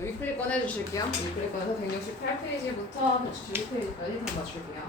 위클리 꺼내주실게요. 위클리 꺼내서 168페이지부터 172페이지까지 다 맞출게요.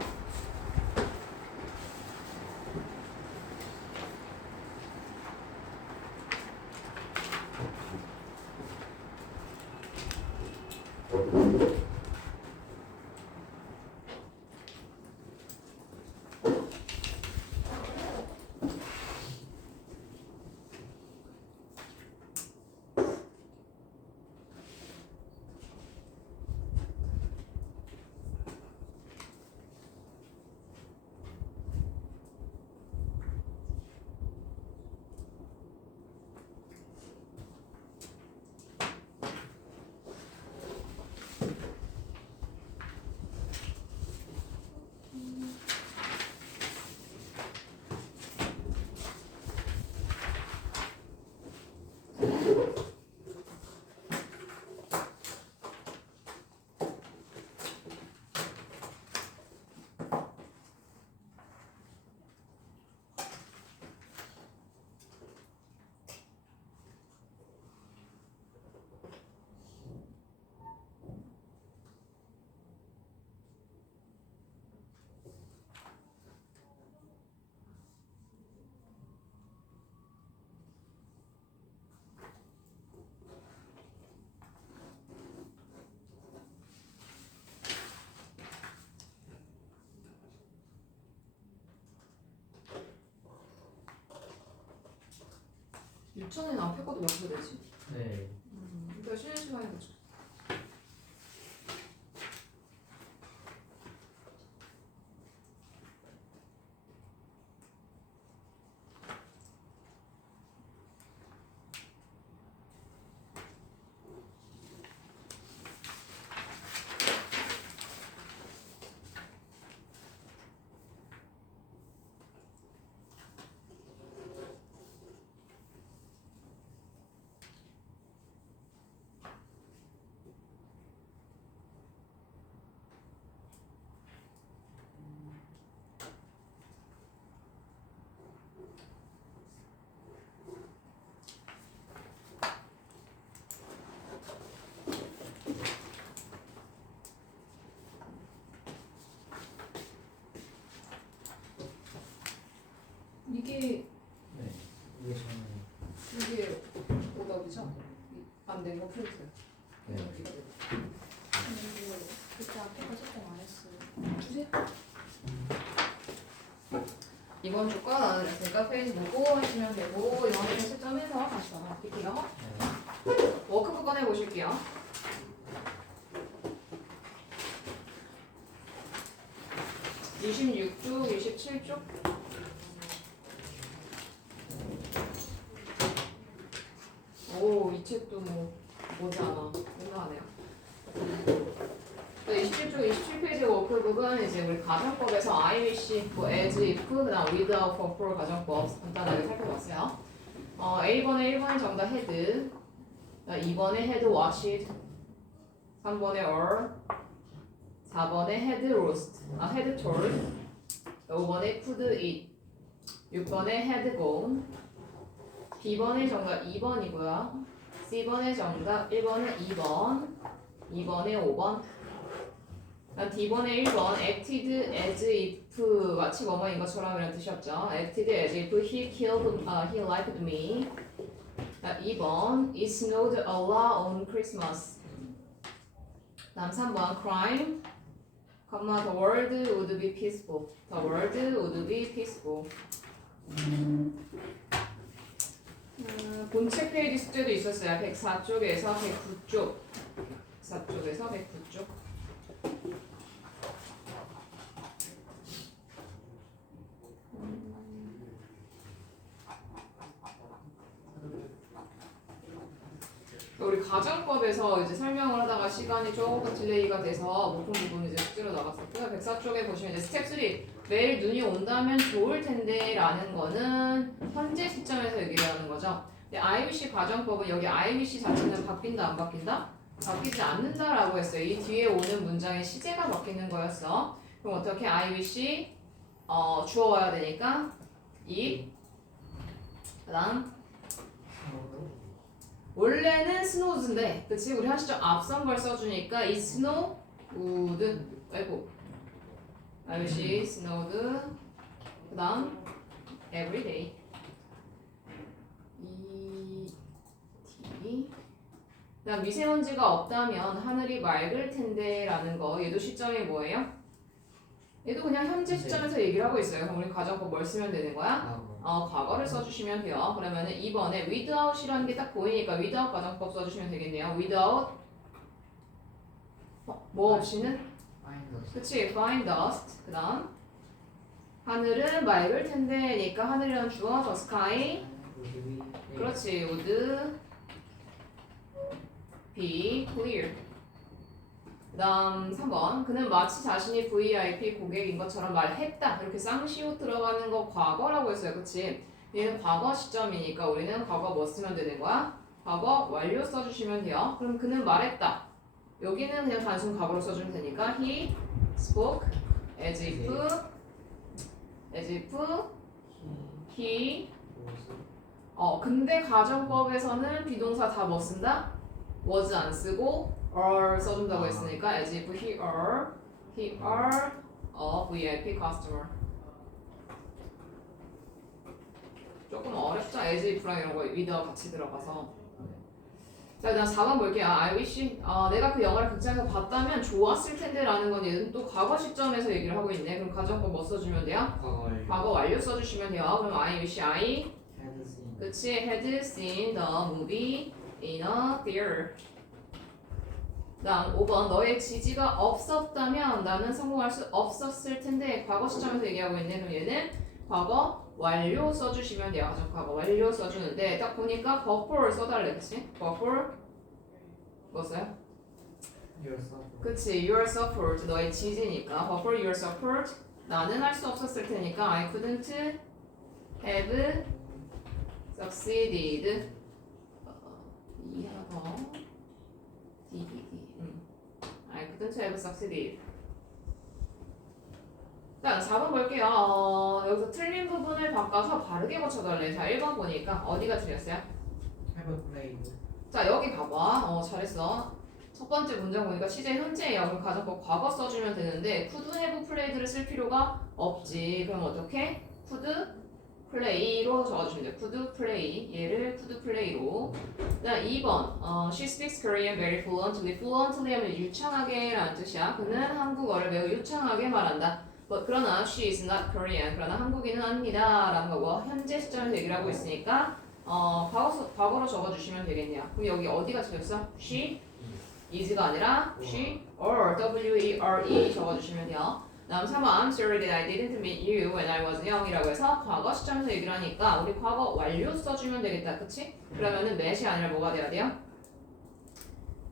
유천에는 앞에 것도 몇개 되지? 네. 그러니까 쉬는 시간에 맞춰. 이게 네. 이게 저는 이게 오답이죠? 안 된 거 프린트. 네. 그때 앞에 거 설정 안 했어요. 주세요. 이번 주과 나는 있으니까 페이지 보고 하시면 되고 이번 주 시점에서 다시 넘어갈게요. 워크북 꺼내 보실게요. 26쪽, 27쪽. 오, 이 책도 뭐 모자라. 굉장하네요. 27쪽, 27페이지 워크북은 이제 우리 가정법에서 I wish, 뭐 as, if, 그다음 without, for, for 가정법 간단하게 살펴봤어요. 1번에 정답 had, 2번에 had washed, 3번에 or, 4번에 had roast, had told, 5번에 could eat, 6번에 had gone, B번의 정답 2번이고요. C번의 정답 1번은 2번, 2번에 5번. D번에 1번 acted as if 마치 뭐뭐인 것처럼 이런 뜻이었죠. acted as if he liked me. 2번 it snowed a lot on Christmas. 다음 3번 crime, the world would be peaceful. The world would be peaceful. 본책 페이지 숙제도 있었어요. 104쪽에서 109쪽. 104쪽에서 109쪽. 우리 가정법에서 이제 설명을 하다가 시간이 조금 딜레이가 돼서 못 본 부분 이제 숙제로 나갔었고요. 104쪽에 보시면 이제 스텝 3 매일 눈이 온다면 좋을 텐데 라는 거는 현재 시점에서 얘기를 하는 거죠. 근데 IBC 가정법은 여기 IBC 자체는 바뀐다 안 바뀐다? 바뀌지 않는다라고 했어요. 이 뒤에 오는 문장의 시제가 바뀌는 거였어. 그럼 어떻게 IBC 주어 와야 되니까 이 그다음 원래는 snows인데 그치? 우리 한 시점 앞선 걸 써주니까 이 snow would 아이고 아유시 snowed 그 다음 every day 그 다음 미세먼지가 없다면 하늘이 맑을 텐데 라는 거 얘도 시점이 뭐예요? 얘도 그냥 현재 시점에서 얘기를 하고 있어요. 그럼 우리 가정법 뭘 쓰면 되는 거야? 과거를 써주시면 돼요. 그러면은 2번에 without이라는 게 딱 보이니까 without 가정법 써주시면 되겠네요. without 뭐 없이는? 그치, find dust. 그 다음 하늘은 맑을 텐데니까 하늘이란 주어 the sky 그렇지 would be clear. 그 다음 3번 그는 마치 자신이 VIP 고객인 것처럼 말했다. 이렇게 쌍시옷 들어가는 거 과거라고 했어요. 그치? 얘는 과거 시점이니까 우리는 과거 뭐 쓰면 되는 거야? 과거 완료 써주시면 돼요. 그럼 그는 말했다. 여기는 그냥 단순 과거로 써주면 되니까 he spoke as if he 근데 가정법에서는 비동사 다 뭐 쓴다? was 안 쓰고 are 써준다고 했으니까 as if he are a VIP customer. 조금 어렵죠? as if랑 이런 거 with와 같이 들어가서. 자, 그다음 4번 볼게요. I wish 내가 그 영화를 극장에서 봤다면 좋았을 텐데 라는 건 얘는 또 과거 시점에서 얘기를 하고 있네. 그럼 가정법 뭐 써주면 돼요? 과거 완료 써주시면 돼요. 그럼 I wish I 그치 had seen the movie in a theater. 다음 5번 너의 지지가 없었다면 나는 성공할 수 없었을 텐데 과거 시점에서 얘기하고 있네. 그럼 얘는 과거 완료 써주시면 돼요. 과거 완료 써주는데 딱 보니까 before 써달래. 그치? before 뭐 써요? 그치 you suffered 너의 지지니까 before you suffered 나는 할 수 없었을 테니까 I couldn't have succeeded 이 하나 더 I couldn't have succeeded. 자, 4번 볼게요. 여기서 틀린 부분을 바꿔서 바르게 고쳐달래. 자, 1번 보니까 어디가 틀렸어요? 자, 여기 봐봐. 잘했어. 첫 번째 문장 보니까 시제 현재예요. 그럼 가정법 과거 써주면 되는데 could have played를 쓸 필요가 없지. 그럼 어떻게? could play로 적어주시면 돼요. could play. 얘를 could play로. 그다음 2번. She speaks Korean very fluently. fluently 하면 유창하게 라는 뜻이야. 그는 한국어를 매우 유창하게 말한다. 그러나 she is not Korean. 그러나 한국인은 아닙니다. 라는 거고 현재 시점에서 얘기를 하고 있으니까 과거로 적어주시면 되겠네요. 그럼 여기 어디가 틀렸어? she is가 아니라 she or W-E-R-E 적어주시면 돼요. 다음 3번 I'm sorry that I didn't meet you when I was young 이라고 해서 과거 시점에서 얘기를 하니까 우리 과거 완료 써주면 되겠다. 그치? 그러면은 met이 아니라 뭐가 돼야 돼요?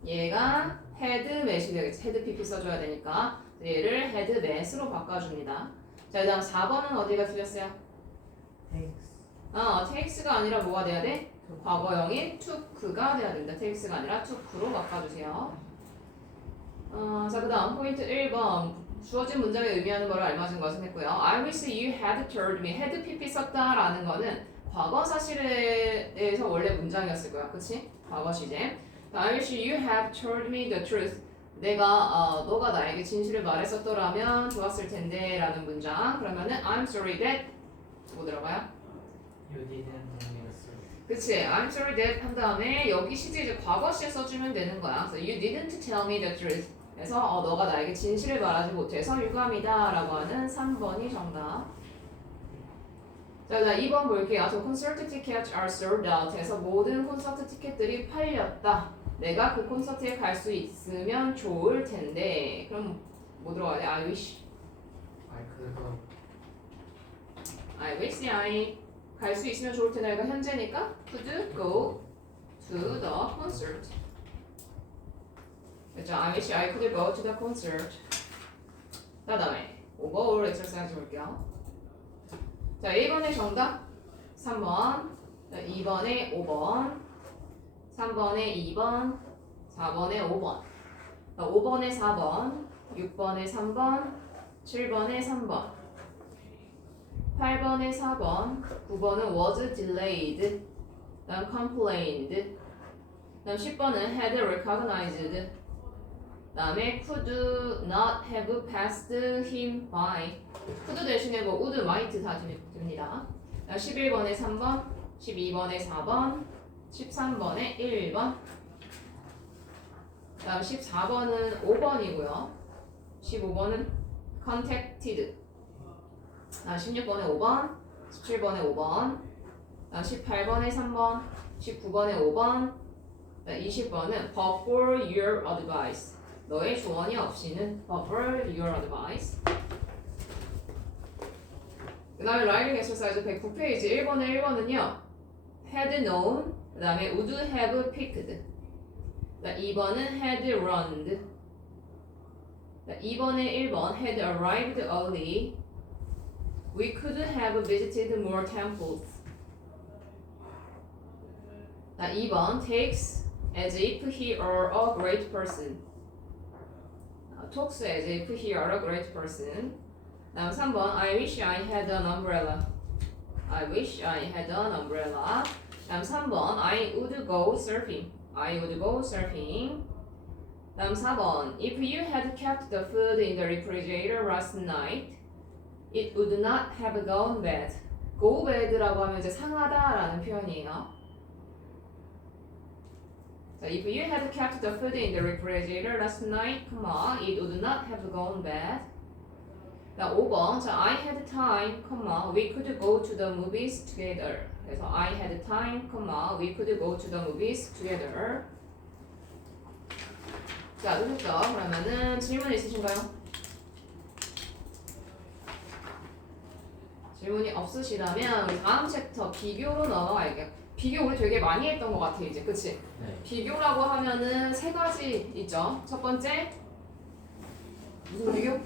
얘가 had met이 되겠지. had pp 써줘야 되니까 얘를 had met으로 바꿔줍니다. 자, 그 다음 4번은 어디가 틀렸어요? takes가 아니라 뭐가 돼야 돼? 과거형인 took가 돼야 된다. takes가 아니라 took로 바꿔주세요. 자, 그 다음 포인트 1번 주어진 문장에 의미하는 바를 알맞은 것은 했고요. I wish you had told me. had pp 썼다라는 거는 과거 사실에 대해서 원래 문장이었을 거야. 그치? 과거 시제. I wish you had told me the truth. 너가 나에게 진실을 말했었더라면 좋았을 텐데 라는 문장. 그러면은 I'm sorry that 뭐 들어가요? 그치? I'm sorry that 한 다음에 여기 시제 이제 과거 시에 써주면 되는 거야. 그래서 you didn't tell me the truth. 그래서 너가 나에게 진실을 말하지 못해서 유감이다 라고 하는 3번이 정답. 자, 2번 볼게요. The concert tickets are sold out 해서 모든 콘서트 티켓들이 팔렸다. 내가 그 콘서트에 갈 수 있으면 좋을 텐데. 그럼 뭐 들어가야 돼? I wish. I wish I 갈 수 있으면 좋을 텐데. 이거 현재니까 could go to the concert. 그렇죠? I wish I could go to the concert. 그 다음에 오버올 엑서사이즈 볼게요. 자, 1번의 정답 3번, 2번에 5번, 3번에 2번, 4번에 5번, 5번에 4번, 6번에 3번, 7번에 3번, 8번에 4번, 9번은 was delayed, 다음 complained, 다음 10번은 had recognized. 다음에 could not have passed him by. could 대신에 뭐 would, might 다 됩니다. 11번에 3번, 12번에 4번, 13번에 1번. 다음 14번은 5번이고요. 15번은 contacted. 16번에 5번, 17번에 5번, 18번에 3번, 19번에 5번, 20번은 but for your advice. 너의 조언이 없이는 but for your advice. 그 다음에 writing exercise 109페이지 1번에 1번은요 had known, 그 다음에 would have picked. 2번은 had runned. 2번에 1번 had arrived early. We could have visited more temples. 2번 takes as if he were a great person. talks as if he were a great person. 다음 3번 I wish I had an umbrella. I wish I had an umbrella. 다음 3번 I would go surfing. I would go surfing. 다음 4번 If you had kept the food in the refrigerator last night, it would not have gone bad. go bad라고 하면 이제 상하다라는 표현이에요. 자, if you had kept the food in the refrigerator last night, it would not have gone bad. 자, 5번. 자, I had time, we could go to the movies together. 그래서 I had time, we could go to the movies together. 자, 되셨죠? 그러면은 질문 있으신가요? 질문이 없으시다면 우리 다음 챕터 비교로 넘어갈게요. 비교 우리 되게 많이 했던 것 같아 이제, 그치? 네. 비교라고 하면은 세 가지 있죠. 첫 번째 무슨 비교?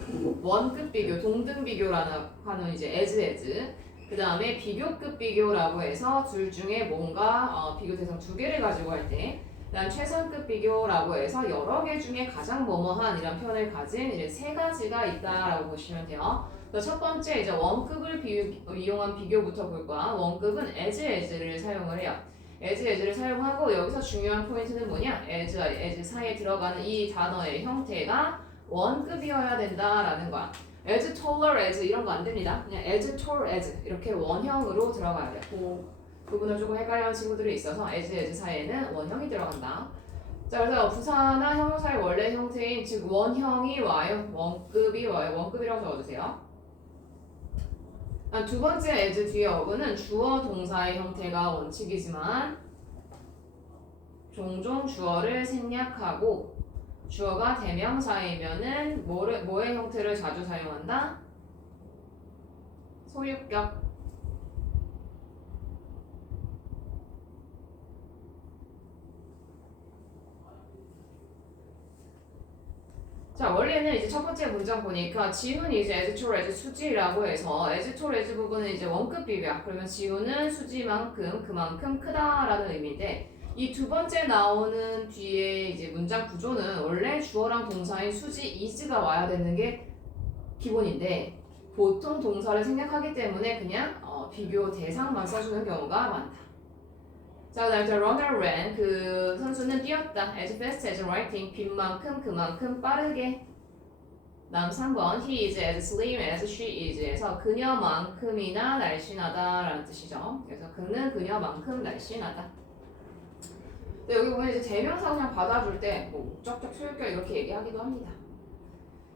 원급 비교, 동등 비교라는 하는 이제 as. 그 다음에 비교급 비교라고 해서 둘 중에 뭔가 비교 대상 두 개를 가지고 할 때. 그다음 최선급 비교라고 해서 여러 개 중에 가장 뭐뭐한 이런 표현을 가진 이제 세 가지가 있다라고 보시면 돼요. 첫 번째 이제 원급을 이용한 비교부터 볼 거야. 원급은 as를 사용을 해요. as를 사용하고 여기서 중요한 포인트는 뭐냐? as 사이에 들어가는 이 단어의 형태가 원급이어야 된다라는 거야. as taller as 이런 거 안 됩니다. 그냥 as tall as 이렇게 원형으로 들어가야 돼. 그 부분을 조금 헷갈려하는 친구들이 있어서 as 사이에는 원형이 들어간다. 자, 그래서 부사나 형용사의 원래 형태인 즉 원형이 와요. 원급이 와요. 원급이라고 적어주세요. 두 번째 as 뒤에 어근은 주어 동사의 형태가 원칙이지만 종종 주어를 생략하고 주어가 대명사이면은 뭐의 형태를 자주 사용한다? 소유격. 자, 원래는 이제 첫 번째 문장 보니까 지훈이 이제 as tall as 수지라고 해서 as tall as 부분은 이제 원급 비교야. 그러면 지훈은 수지만큼 그만큼 크다라는 의미인데 이 두 번째 나오는 뒤에 이제 문장 구조는 원래 주어랑 동사인 수지 is가 와야 되는 게 기본인데 보통 동사를 생략하기 때문에 그냥 비교 대상만 써주는 경우가 많다. 자, 그다음에 the runner ran, 그 선수는 뛰었다. as fast as writing, 빈만큼 그만큼 빠르게. 다음 3번 he is as slim as she is 에서 그녀만큼이나 날씬하다라는 뜻이죠. 그래서 그는 그녀만큼 날씬하다. 근데 여기 보면 이제 대명사 그냥 받아줄 때 뭐 목적격, 소유격 이렇게 얘기하기도 합니다.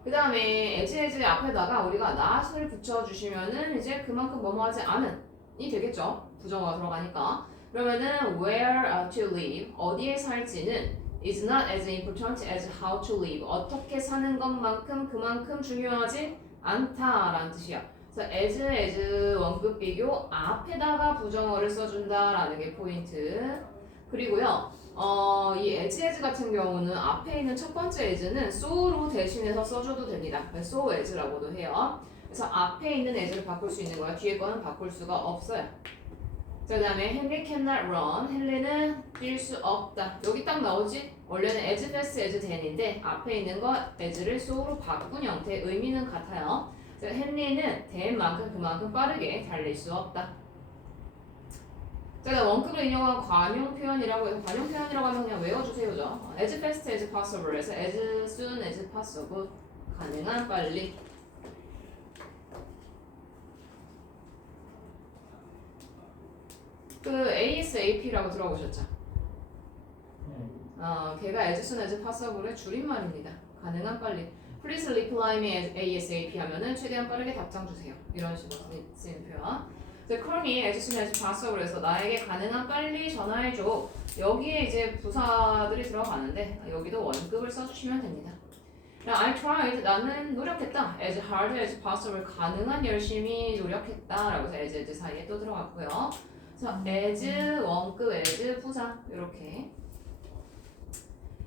그 다음에 as 앞에다가 우리가 not을 붙여주시면은 이제 그만큼 뭐뭐하지 않은이 되겠죠. 부정어가 들어가니까. 그러면은 where to live, 어디에 살지는 is not as important as how to live, 어떻게 사는 것만큼 그만큼 중요하지 않다라는 뜻이야. 그래서 as 원급 비교 앞에다가 부정어를 써준다라는 게 포인트. 그리고요, 이 as 같은 경우는 앞에 있는 첫 번째 as는 so로 대신해서 써줘도 됩니다. so as라고도 해요. 그래서 앞에 있는 as를 바꿀 수 있는 거야. 뒤에 거는 바꿀 수가 없어요. 자, 그 다음에 Henry cannot run. 헨리는 뛸 수 없다. 여기 딱 나오지? 원래는 as fast as dan인데 앞에 있는 거 as를 so로 바꾼 형태. 의미는 같아요. 자, 헨리는 dan만큼 그만큼 빠르게 달릴 수 없다. 자, 원급을 인용한 관용 표현이라고 해서 관용 표현이라고 하면 그냥 외워주세요죠. as fast as possible 에서 as soon as possible 가능한 빨리. 그 ASAP라고 들어보셨죠? 걔가 as soon as possible의 줄임말입니다. 가능한 빨리. Please reply me ASAP 하면은 최대한 빠르게 답장 주세요. 이런 식으로 쓰이는 표현. call me as soon as possible 해서 나에게 가능한 빨리 전화해줘. 여기에 이제 부사들이 들어가는데 여기도 원급을 써주시면 됩니다. I tried. 나는 노력했다. as hard as possible. 가능한 열심히 노력했다. 라고 해서 as 사이에 또 들어갔고요. 그래서 as 원급 as 부사 이렇게.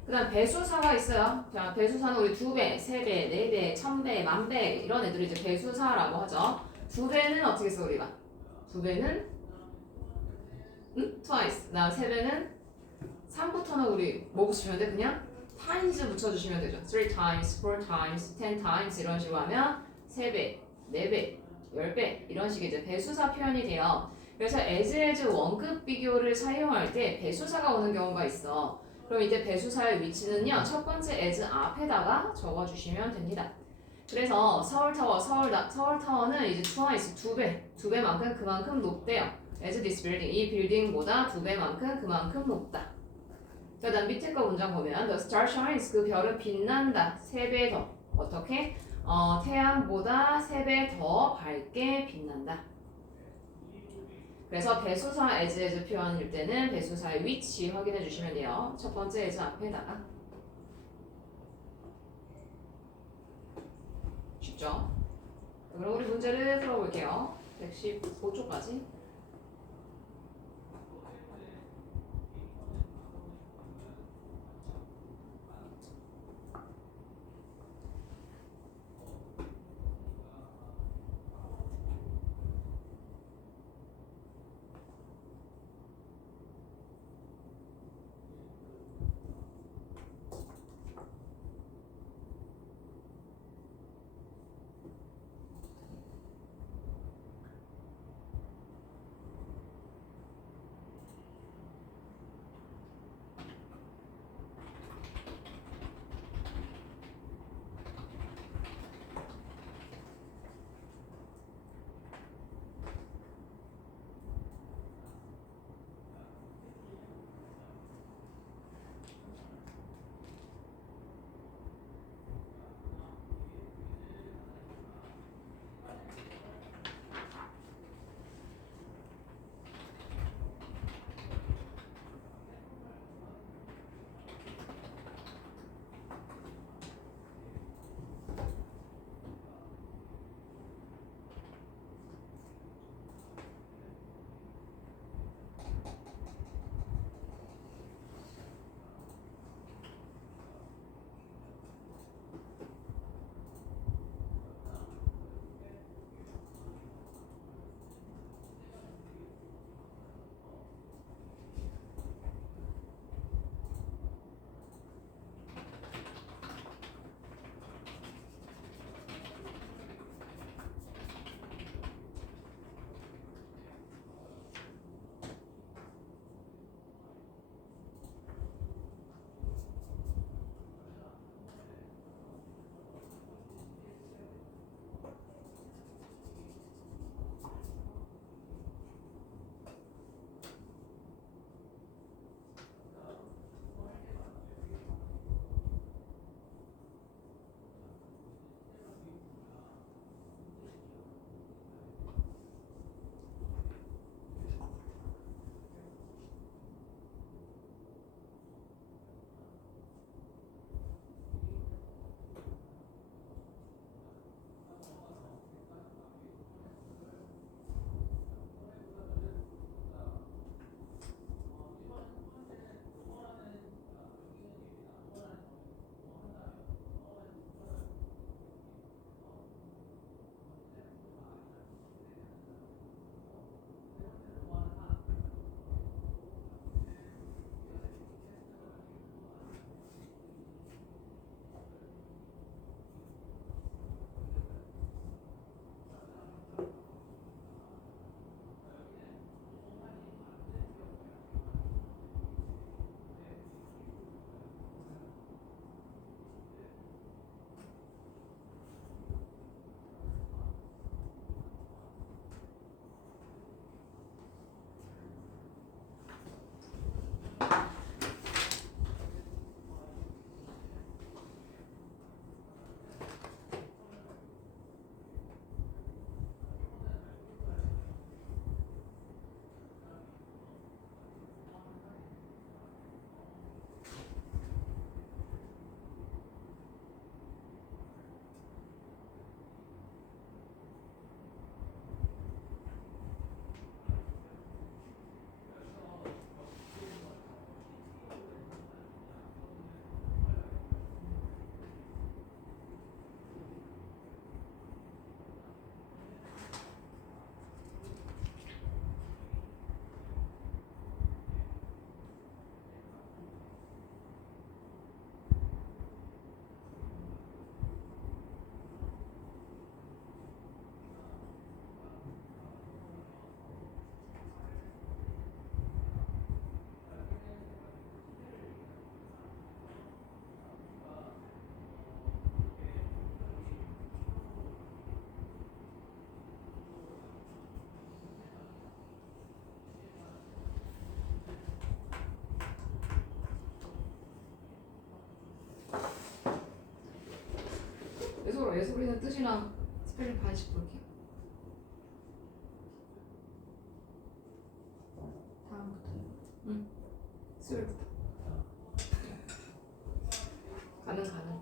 그 다음 배수사가 있어요. 자, 배수사는 우리 2배, 3배, 4배, 1000배, 10,000배 이런 애들이 이제 배수사라고 하죠. 2배는 어떻게 써 우리가? 2배는 twice. 그 다음 3배는 3부터는 우리 뭐 붙이면 돼? 그냥 times 붙여주시면 되죠. 3 times, 4 times, 10 times 이런 식으로 하면 3배, 4배, 10배 이런 식의 이제 배수사 표현이 돼요. 그래서 as 원급 비교를 사용할 때 배수사가 오는 경우가 있어. 그럼 이때 배수사의 위치는요. 첫 번째 as 앞에다가 적어주시면 됩니다. 그래서 서울타워는 이제 twice, 2배만큼 그만큼 높대요. as this building, 이 빌딩보다 2배만큼 그만큼 높다. 자, 다음 밑에 거 문장 보면 the star shines, 그 별은 빛난다. 3배 더. 어떻게? 태양보다 3배 더 밝게 빛난다. 그래서 배수사 as 표현일 때는 배수사의 위치 확인해 주시면 돼요. 첫 번째 as 앞에다가. 쉽죠? 그럼 우리 문제를 풀어볼게요. 115초까지. 예솔이는 뜻이랑 스펠링 반씩 볼게요. 다음부터. 수요일부터. 가능.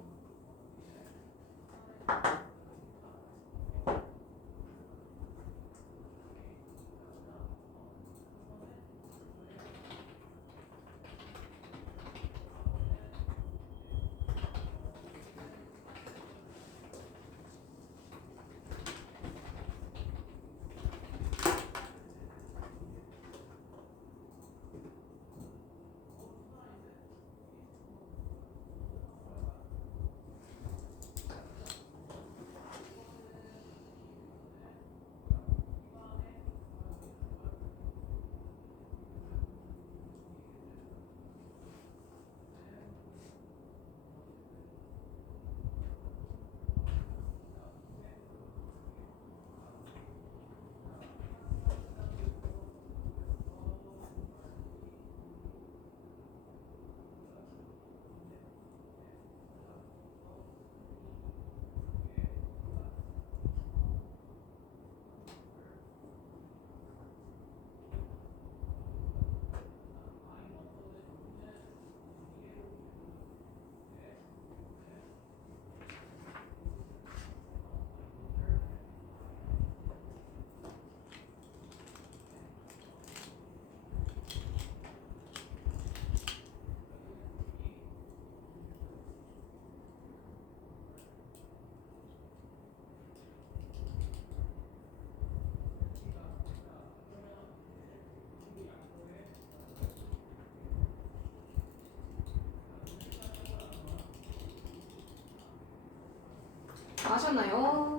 다 하셨나요?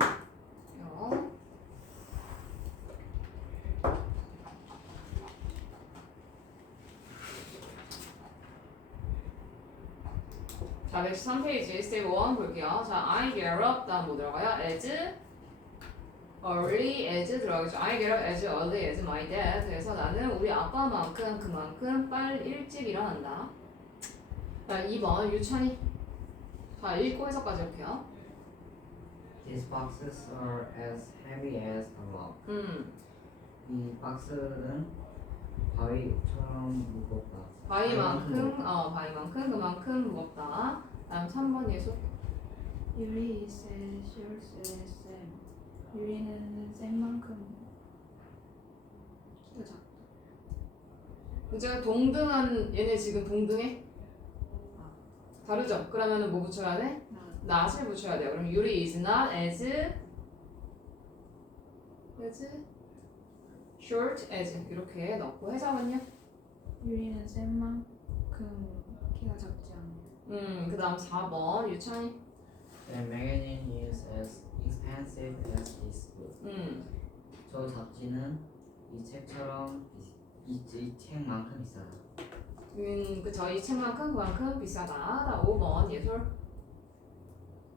자, 113페이지 스텝 1 볼게요. 자, I get up 다음 뭐 들어가요? as early as 들어가겠죠. I get up as early as my dad. 그래서 나는 우리 아빠만큼 그만큼 일찍 일어난다. 자, 2번 유찬이. 자, 읽고 해석까지 할게요. These boxes are as heavy as a rock. 이 박스는 바위처럼 무겁다. 바위만큼 그만큼 무겁다. 다음 3번 예수. 유리 is as short as Sam. 유리는 쌤만큼 키가 작다. 문제가 동등한 얘네 지금 동등해? 다르죠? 그러면은 뭐 붙여야 돼? not을 붙여야 돼요. 그럼 유리 is not as short as 이렇게 넣고 해석은요? 유리는 쌤만큼 키가 작지 않아요. 그 다음 4번 유찬이. The magazine is as expensive as this book. 저 잡지는 이 책처럼 이 책만큼 비싸다. 그쵸. 이 책만큼 그만큼 비싸다. 나 5번 예솔.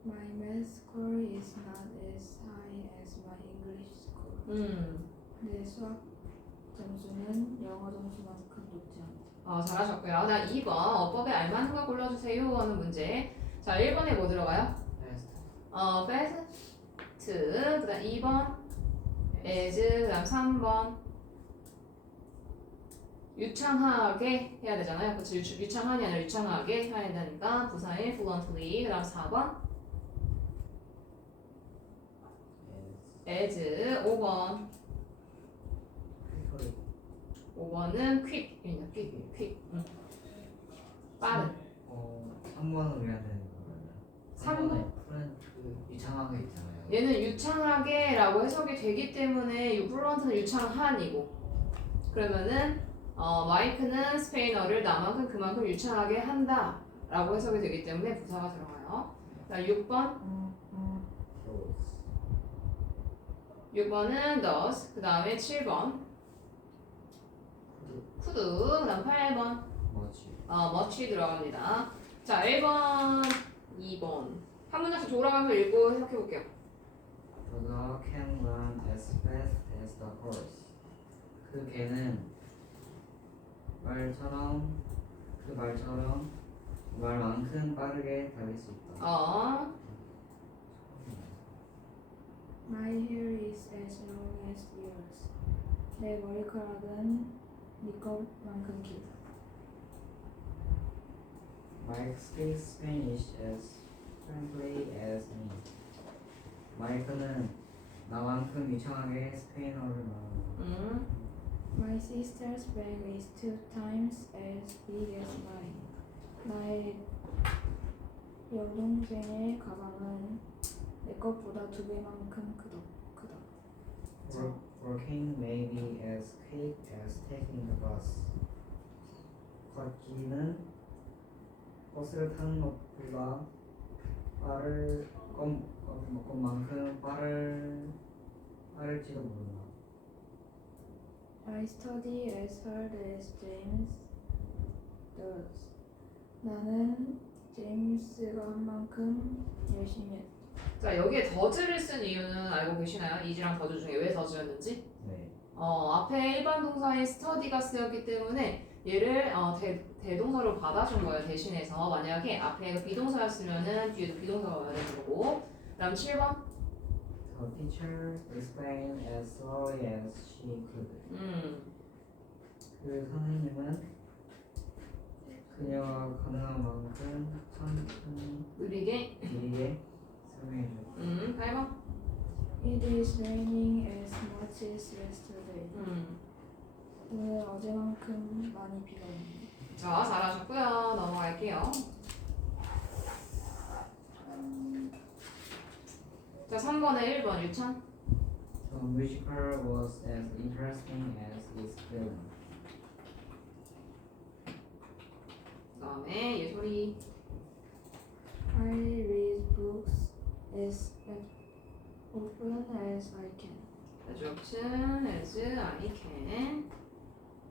My math score is not as high as my English score. 내 수학 점수는 영어 점수만큼 높지 않다. 잘하셨고요. 나 2번 어법에 알맞는 거 골라주세요 하는 문제. 자, 1번에 뭐 들어가요? Fast. fast. 그 다음 2번 as. 그 다음 3번 유창하게 해야 되잖아요. 그치? 유창하니 아니라 유창하게 해야 된다니까 부사의 fluently. 그 다음 4번 as. 5번 5번은 quick입니다. quick. 빠른. 3번은 왜 안 되는 거예요? 3번? 풀은 유창하게 있잖아요. 얘는 유창하게라고 해석이 되기 때문에 플루언트는 유창한이고, 그러면은 마이크는 스페인어를 나만큼 그만큼 유창하게 한다라고 해석이 되기 때문에 부사가 들어가요. 자, 6번은 does. 그 다음에 7번 could. 그 다음 8번 much 들어갑니다. 자, 1번, 2번 한 문장씩 돌아가면서 읽고 해석해 볼게요. The dog can run as fast as the horse. 그 개는 말만큼 빠르게 달릴 수 있다. My hair is as long as yours. 내 머리카락은 네 것만큼 길다. Mike speaks Spanish as fluently as me. 마이크는 나만큼 유창하게 스페인어를 말한다. My sister's bag is 2 times as big as mine. 나의 여동생의 가방은 내 것보다 2배만큼 크다. Walking may be as quick as taking the bus. 걷기는 버스를 타는 것보다 빠를 것만큼 빠를지도 모른다. I study as hard as James does. 나는 제임스가 한 만큼 열심히 했다. 자, 여기에 더즈를 쓴 이유는 알고 계시나요? 이지랑 더즈 중에 왜 더즈였는지? 네. 앞에 일반 동사인 study가 쓰였기 때문에 얘를 대동사로 받아준 거예요. 대신해서 만약에 앞에 비동사였으면은 뒤에도 비동사가 와야 되는 거고. 그다음 7번. The teacher explained as slowly as she could. 그 선생님은 그녀가 가능한 만큼 천천히 느리게. 설명해줬다. 8번. It is raining as much as yesterday. 오늘 어제만큼 많이 비가 오네. 자, 잘하셨고요. 넘어갈게요. 자, 3번에 1번 유찬. The musical was as interesting as its film. 그다음에 예솔이. I read books as often as I can. as often as I can.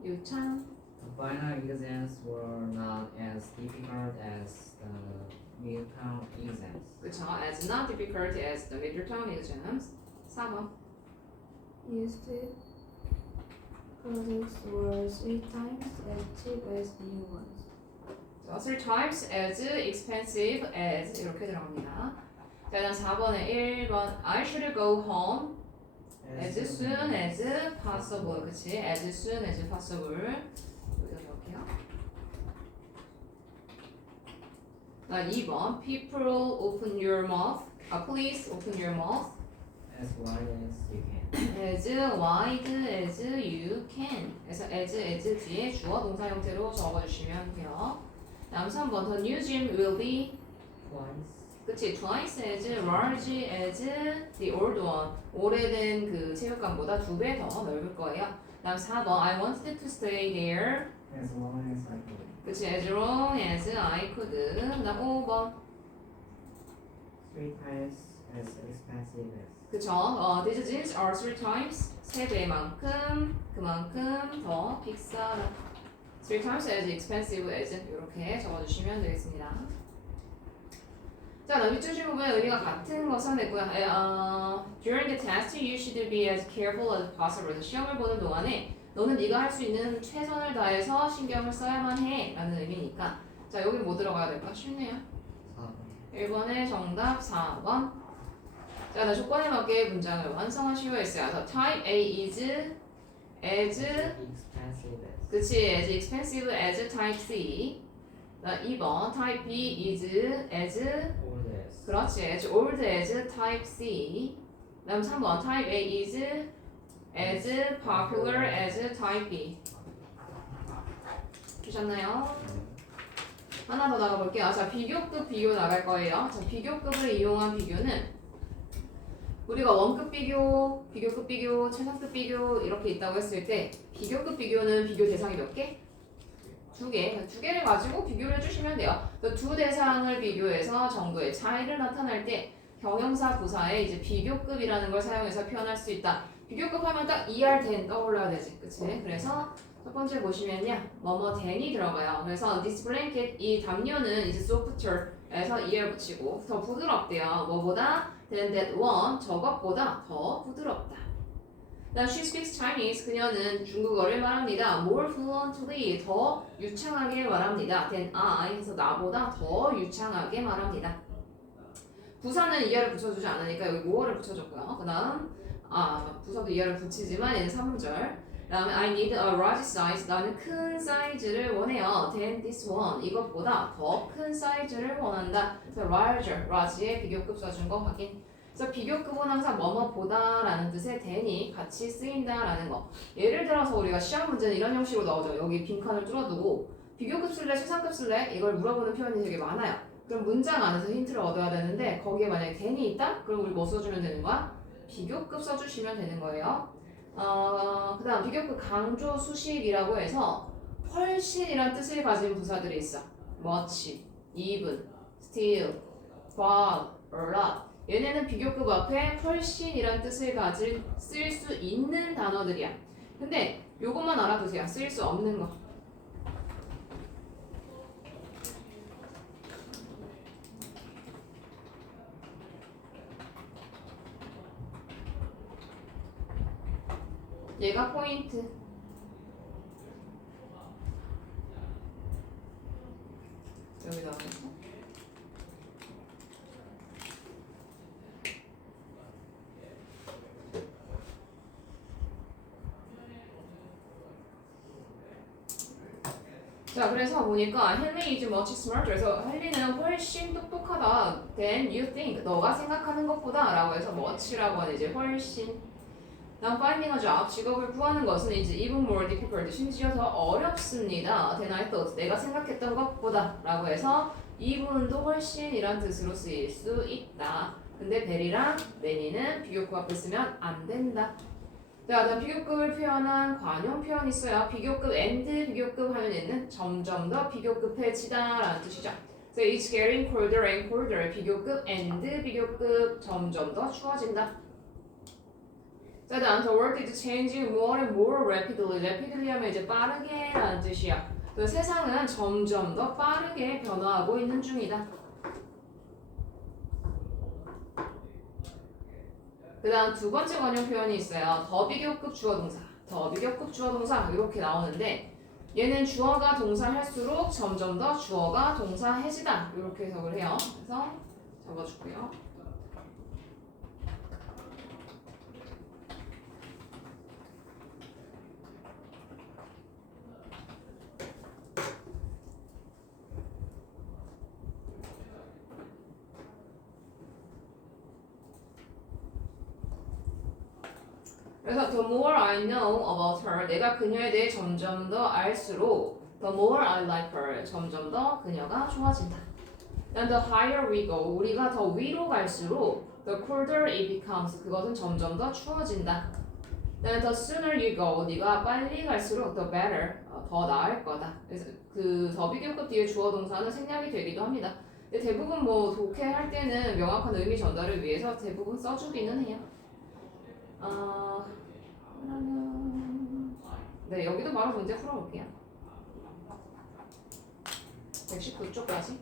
유찬. The final exams were not as difficult as the midterm exams. 그쵸? as not difficult as the midterm exams. 4번. Used products were 3 times as cheap as new ones. 자, 3 times as expensive as 이렇게 들어갑니다. 자, 그다음 4번에 1번. I should go home as soon as possible. 그치? as soon as possible. 여기다 넣을게요. 자, 2번. People open your mouth. Please open your mouth as wide as you can. as wide as you can. 그래서 as 뒤에 주어 동사 형태로 적어주시면 돼요. 다음 3번. The new gym will be Twice. 그치? twice as large as the old one. 오래된 그 체육관보다 2배 더 넓을 거예요. 다음 4번. I wanted to stay there. as long as I could. 그치? as long as I could. 그다음 5번. 3 times as expensive as. 그쵸? These jeans are 3 times. 3배만큼 그만큼 더 비싸다. 3 times as expensive as 이렇게 적어주시면 되겠습니다. 자, 그다음 밑줄 질문의 의미가 같은 것은 됐고요. During the test, you should be as careful as possible. 그래서 시험을 보는 동안에 너는 네가 할 수 있는 최선을 다해서 신경을 써야만 해 라는 의미니까 자, 여기 뭐 들어가야 될까? 쉽네요. 4번. 1번의 정답 4번. 자, 나 조건에 맞게 문장을 완성하시고 있어요. 자, type A is as expensive as. 그치, as expensive as type C. 나 2번 type B is as old as. 그렇지, as old as type C. 다음 3번 type A is as popular as type B. 주셨나요? 하나 더 나가볼게요. 자, 비교급 비교 나갈 거예요. 자, 비교급을 이용한 비교는 우리가 원급 비교, 비교급 비교, 최상급 비교 이렇게 있다고 했을 때 비교급 비교는 비교 대상이 몇 개? 2개. 2개를 가지고 비교를 해주시면 돼요. 그 두 대상을 비교해서 정도의 차이를 나타낼 때 형용사 부사에 이제 비교급이라는 걸 사용해서 표현할 수 있다. 비교급 하면 딱 ER 된 떠올라야 되지, 그치? 그래서 첫 번째 보시면요, 뭐뭐 than이 들어가요. 그래서 this blanket 이 담요는 이제 softer에서 ER 붙이고 더 부드럽대요. 뭐보다 than that one 저것보다 더 부드럽다. 그다음 she speaks Chinese 그녀는 중국어를 말합니다. more fluently 더 유창하게 말합니다. than I 해서 나보다 더 유창하게 말합니다. 부사는 이하를 붙여주지 않으니까 여기 more를 붙여줬고요. 그 다음 부사도 이하를 붙이지만 얘는 3절. 그 다음에 I need a large size. 나는 큰 사이즈를 원해요. than this one. 이것보다 더 큰 사이즈를 원한다. 그래서 large의 비교급 써준 거 확인. 그래서 비교급은 항상 뭐뭐보다 라는 뜻의 than이 같이 쓰인다 라는 거. 예를 들어서 우리가 시험 문제는 이런 형식으로 나오죠. 여기 빈칸을 뚫어두고 비교급 쓸래 최상급 쓸래 이걸 물어보는 표현이 되게 많아요. 그럼 문장 안에서 힌트를 얻어야 되는데 거기에 만약에 than이 있다? 그럼 우리 뭐 써주면 되는 거야? 비교급 써주시면 되는 거예요. 그 다음 비교급 강조 수식이라고 해서 훨씬이란 뜻을 가진 부사들이 있어. much, even, still, far, a lot. 얘네는 비교급 앞에 훨씬이란 뜻을 가질 쓸 수 있는 단어들이야. 근데 요것만 알아두세요. 쓸 수 없는 거. 얘가 포인트. 여기 나오겠어? 자, 그래서 보니까 헨리 is much smarter. 그래서 헨리는 훨씬 똑똑하다. than you think. 너가 생각하는 것보다 라고 해서 much라고 하는 이제 훨씬. 다음 finding a job. 직업을 구하는 것은 이제 even more difficult. 심지어 더 어렵습니다. than I thought. 내가 생각했던 것보다 라고 해서 even도 훨씬이란 뜻으로 쓰일 수 있다. 근데 베리랑 매니는 비교급 앞에 쓰면 안 된다. 자, 다음 비교급을 표현한 관용 표현이 있어요. 비교급 and 비교급 하면 얘는 점점 더 비교급해지다 라는 뜻이죠. So it's getting colder and colder. 비교급 and 비교급 점점 더 추워진다. 자, 다음 the world is changing more and more rapidly. rapidly 하면 이제 빠르게 라는 뜻이야. 그 세상은 점점 더 빠르게 변화하고 있는 중이다. 그 다음 두 번째 관용 표현이 있어요. 더 비교급 주어 동사. 더 비교급 주어 동사 이렇게 나오는데 얘는 주어가 동사 할수록 점점 더 주어가 동사해지다. 이렇게 해석을 해요. 그래서 적어줄게요. 그래서 the more I know about her, 내가 그녀에 대해 점점 더 알수록 the more I like her, 점점 더 그녀가 좋아진다. And the higher we go, 우리가 더 위로 갈수록 the colder it becomes, 그것은 점점 더 추워진다. And the sooner you go, 네가 빨리 갈수록 the better, 더 나을 거다. 그래서 그 더 비교급 뒤에 주어 동사는 생략이 되기도 합니다. 근데 대부분 뭐 독해할 때는 명확한 의미 전달을 위해서 대부분 써주기는 해요. 그러면 네, 여기도 바로 문제 풀어볼게요. 119쪽까지.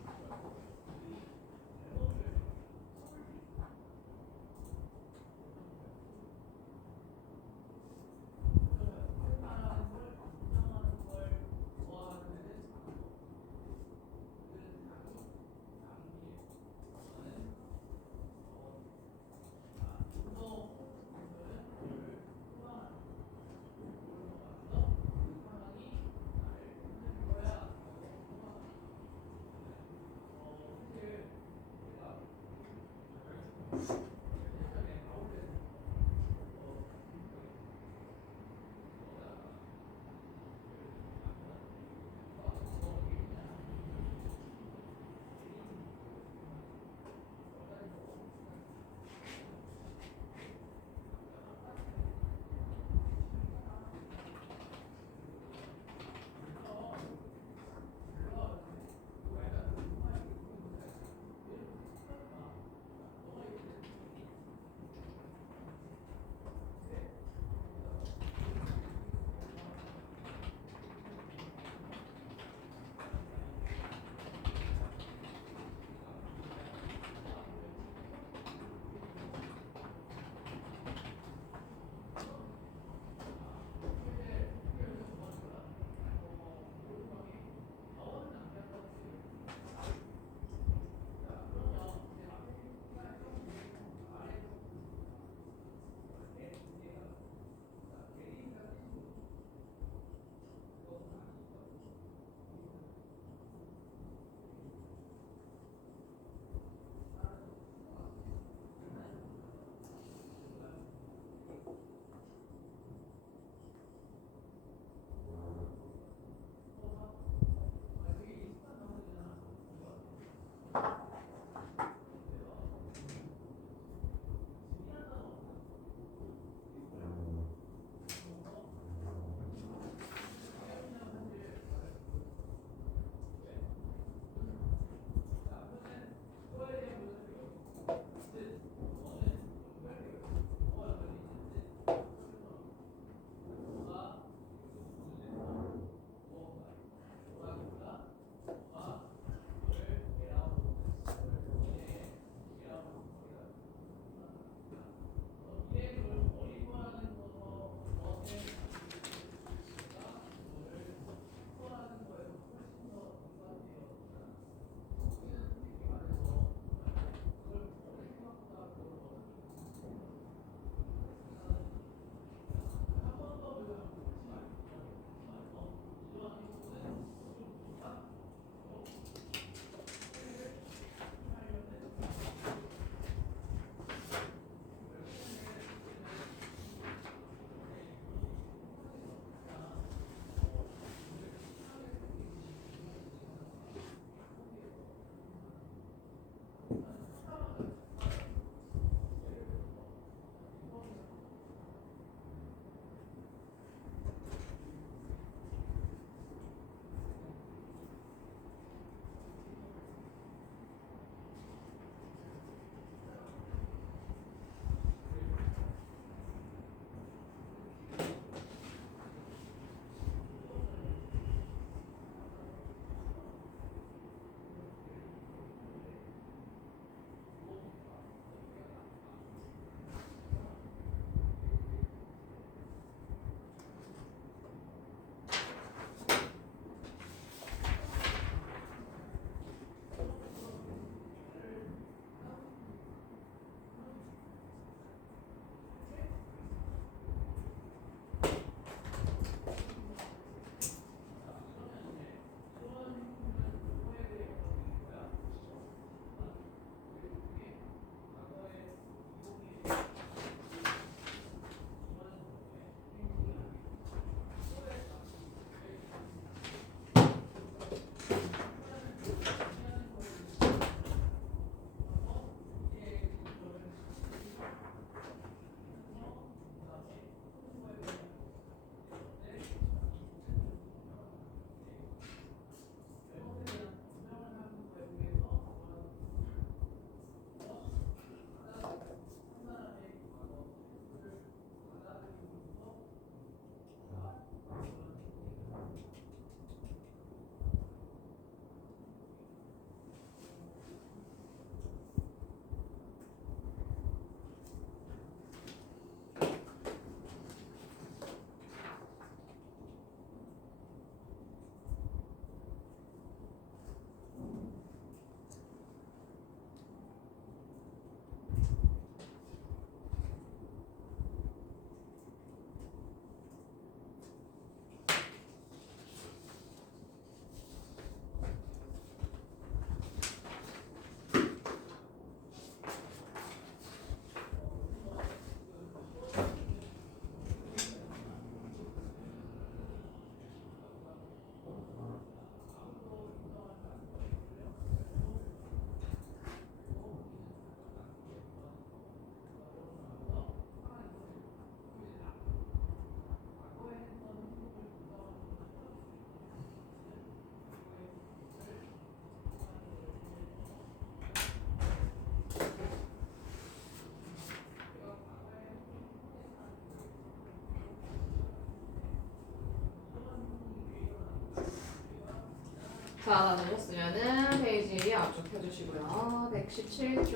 자, 다 되셨으면은 페이지 앞쪽 펴주시고요. 117쪽.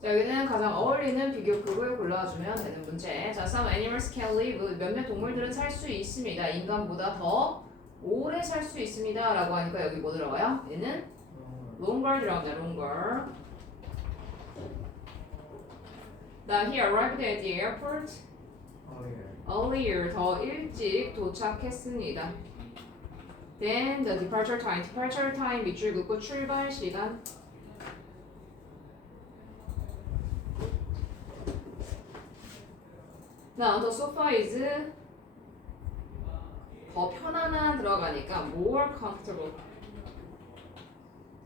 자, 여기는 가장 어울리는 비교급을 골라주면 되는 문제. 자, some animals can live. 몇몇 동물들은 살 수 있습니다. 인간보다 더 오래 살 수 있습니다. 라고 하니까 여기 뭐 들어가요? 얘는 longer 들어갑니다. longer. Now he arrived at the airport earlier. 더 일찍 도착했습니다. Then the departure time. departure time 밑줄 긋고 출발 시간. Now the sofa is 더 편안한 들어가니까 more comfortable.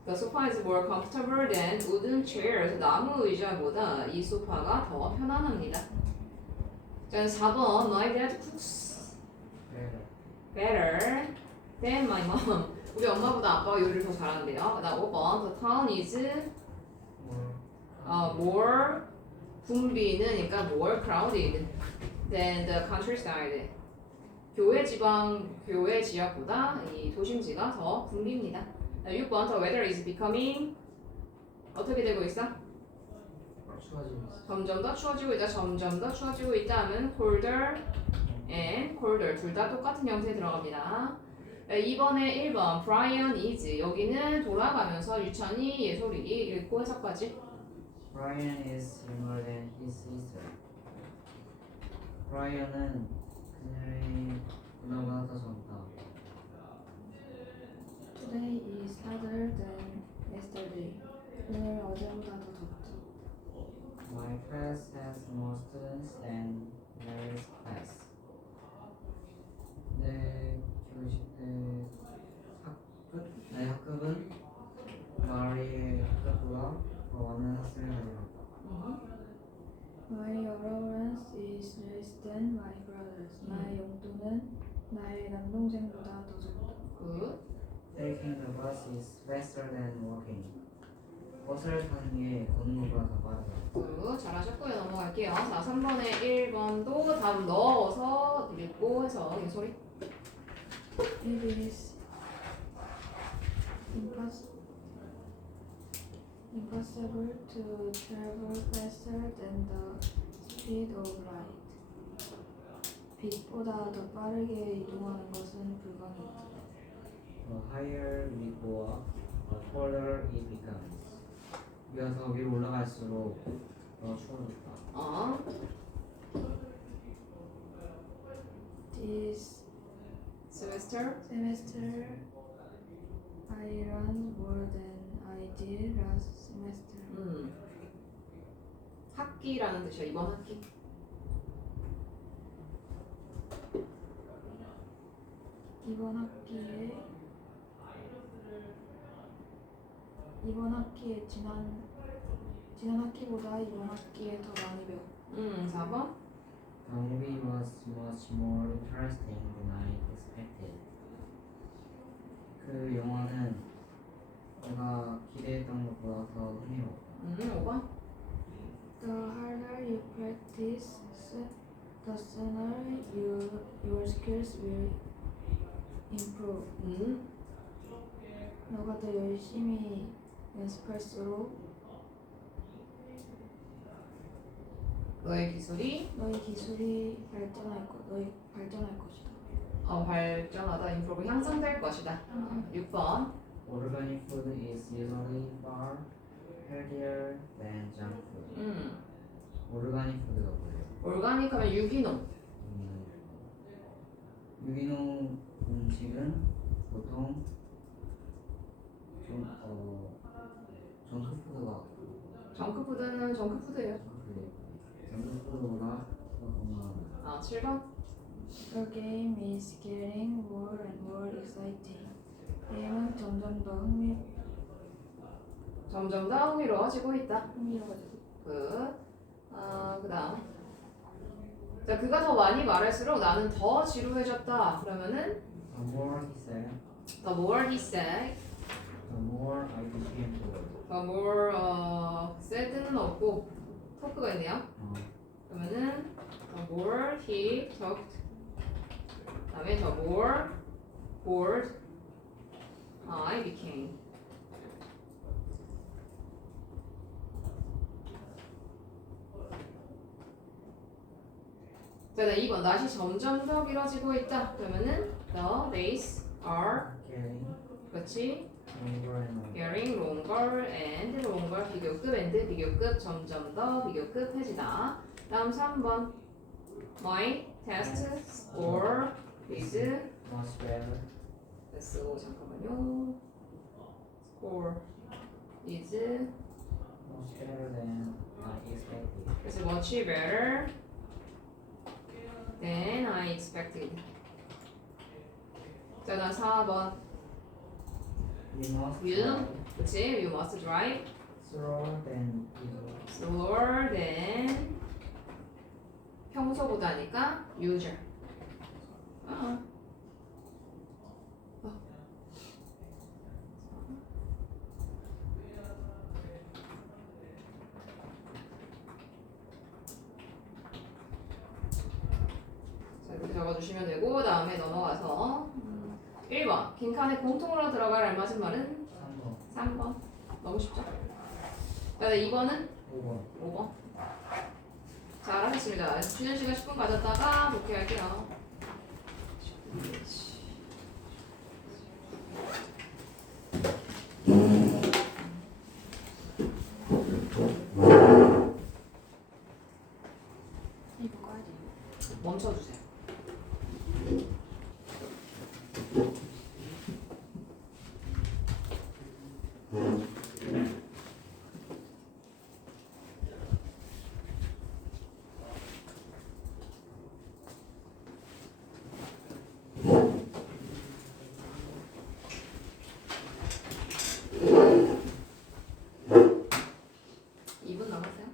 The sofa is more comfortable than wooden chairs. 나무 의자보다 이 소파가 더 편안합니다. 자, 4번 My dad cooks better than my mom. 우리 엄마보다 아빠가 요리를 더 잘하는데요. 그다음 5번 The town is more 붐비는 그러니까 more crowded than the countryside. 교외 지역보다 이 도심지가 더 붐빕니다. 6번 The weather is becoming 어떻게 되고 있어? 추워지고 있어. 점점 더 추워지고 있다. 점점 더 추워지고 있다 하면 colder and colder 둘 다 똑같은 형태 들어갑니다. 2번에 1번 Brian is 여기는 돌아가면서 유찬이 예솔이 읽고 해석까지. Brian is younger than his sister. Brian은 그녀의 누나보다 더 젊다. Today is hotter than yesterday. 오늘 어제보다 더 덥다. My class has more students than Mary's class. 내 학급은 마리의 학급보다 더 많은 학생을 가지고 있다. My allowance is less than my brother's. 나의 용돈은 나의 남동생보다 더 적다. 굿. Taking the bus is faster than walking. 버스를 타는 게 걷는 것보다 더 빠르다. 굿. 잘하셨고요. 넘어갈게요. 자, 3번에 1번도 답 넣어서 읽고 해서 예솔이. It is impossible to travel faster than the speed of light. 빛보다 더 빠르게 이동하는 것은 불가능하다. The higher we go up, the colder it becomes. 우리가 더 위로 올라갈수록 더 추워졌다. This semester. I learned more than I did last semester. 학기라는 뜻이야. 이번 학기. 이번 학기에 지난 학기보다 이번 학기에 더 많이 배웠다. 4번. The movie was much more interesting than I expected. 그 영화는 내가 기대했던 것보다 더 흥미로웠다. 5번. The harder you practice, the sooner your skills will improve. 너가 더 열심히 연습할수록 너의 기술이 너의 기술이 발전할 것이다. 발전하다, improve, 향상될 것이다. 6번. Organic food is usually far healthier than junk food. 오르가닉 푸드가 뭐예요? 올가닉 하면 유기농. 유기농 음식은 보통 정크푸드가 정크푸드는 정크푸드예요. 정크푸드보다 더 건강합니다. 7번. The game is getting more and more exciting. 게임은 점점 더 흥미로워지고 있다. 흥미로워지고. 그 다음. 자, 그가 더 많이 말할수록 나는 더 지루해졌다. 그러면은 The more he said, the more he said, the more I became bored. the more said는 없고 토크가 있네요. 그러면은 the more he talked. 그다음에 the more bored. I became. 자, 2번 날씨 점점 더 길어지고 있다. 그러면은 the days are getting 그렇지. longer and longer. getting longer and longer 비교급 and 비교급 점점 더 비교급해지다. 다음 3번 my test score is Much better. 쓰고 잠깐만요. score is Much better than I expected. 그래서 much better than I expected. 자, 다음 4번 We must You? drive 그치? You must drive slower than usual. slower than 평소보다니까 usual. 자, 이렇게 적어주시면 되고 다음에 넘어가서 1번 빈칸에 공통으로 들어갈 알맞은 말은 3번, 3번. 너무 쉽죠? 그다음에 2번은 5번. 5번. 잘하셨습니다. 쉬는 시간 10분 가졌다가 복귀할게요. 이거 까야 돼. 멈춰주세요. 이분 남았어요?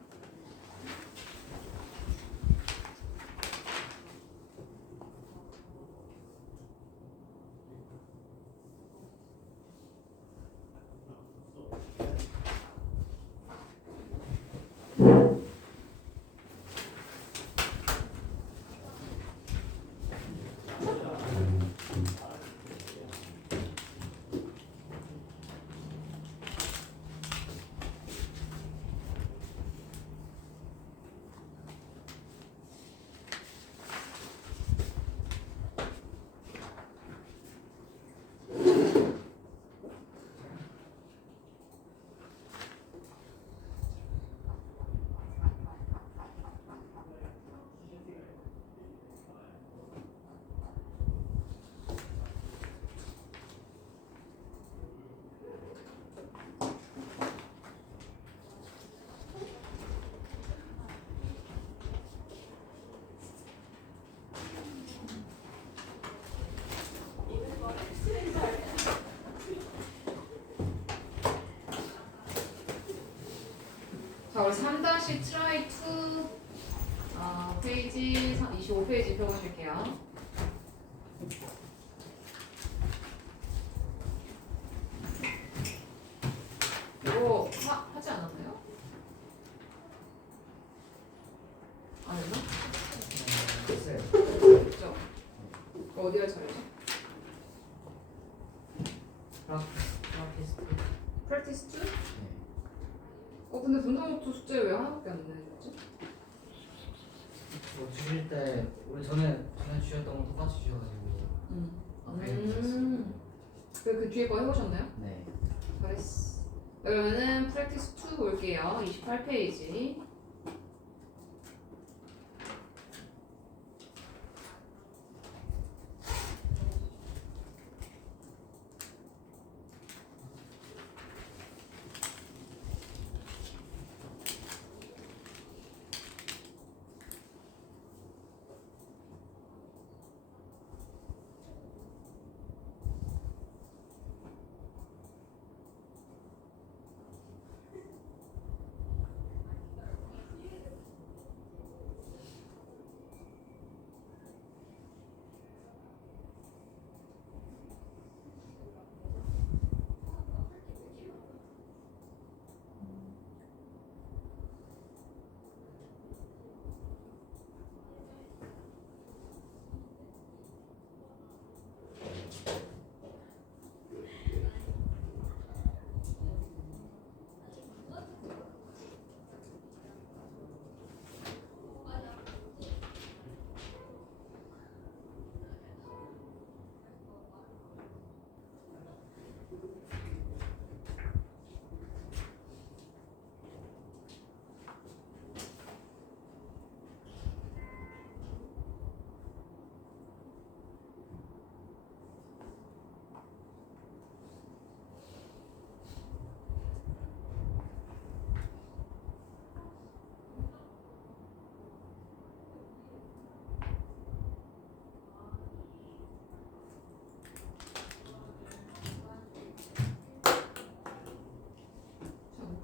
자, 우리 3다시 try to 페이지 25페이지 펴보실게요. 이거 하지 않았나요? 안 했나? 글쎄요. 그죠? 이거 어디가 차례죠? 프라티스. practice 2? 네. 근데 분석노트 숙제 왜 하나밖에 안 내는 거지? 뭐 주실 때 우리 전에 주셨던 거 똑같이 주셔가지고 그 뒤에 거 해보셨나요? 네. 잘했어. 그러면은 practice 2 볼게요. 28페이지.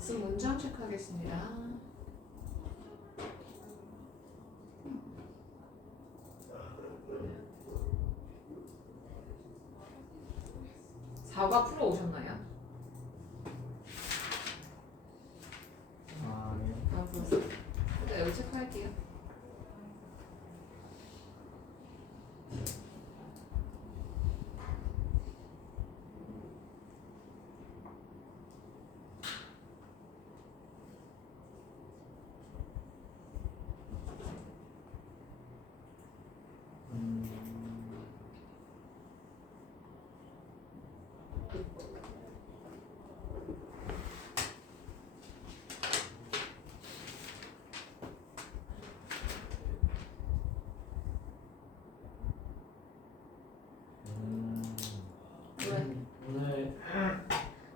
쓴 문장 체크하겠습니다. 사과 풀어 오셨나요? 아니요. 아, 풀었어요. 일단 여기 체크할게요. 왜?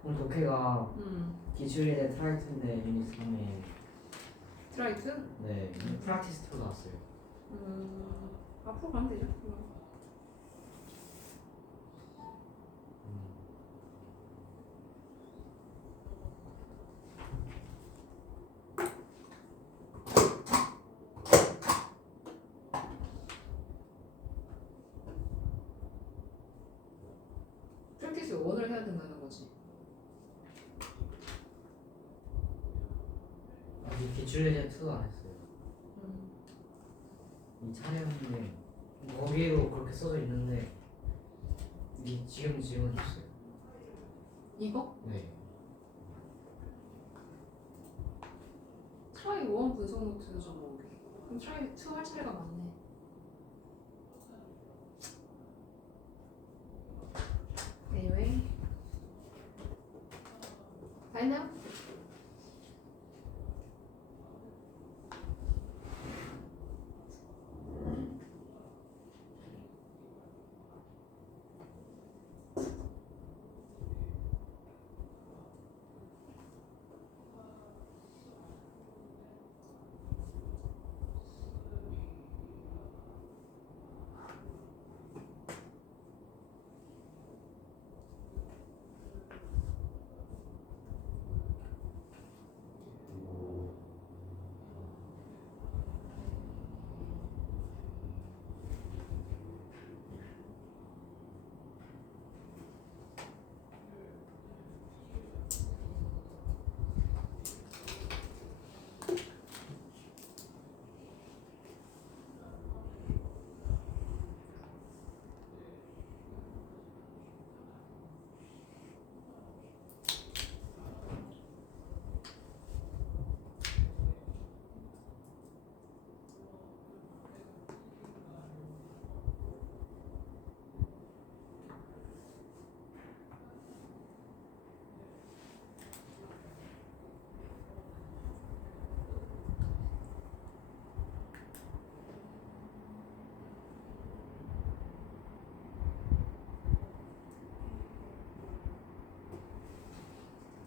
오늘 독해가 음. 기출일에 트라이트인데 유닛 3에 트라이트? 네 프락티스 2 나왔어요. 앞으로 가면 되죠. 프랙티스 원을 해야 된다는 거지. 아직 기출일에 2 안 했어요. 음. 이 촬영인데 거기에도 그렇게 써져 있는데 이 지금 지원했어요. 이거? 네. 트라이 1 분석 노트잖아 우리. 그럼 트라이 2 할 차례가 많네. Anyway. 다 했나요?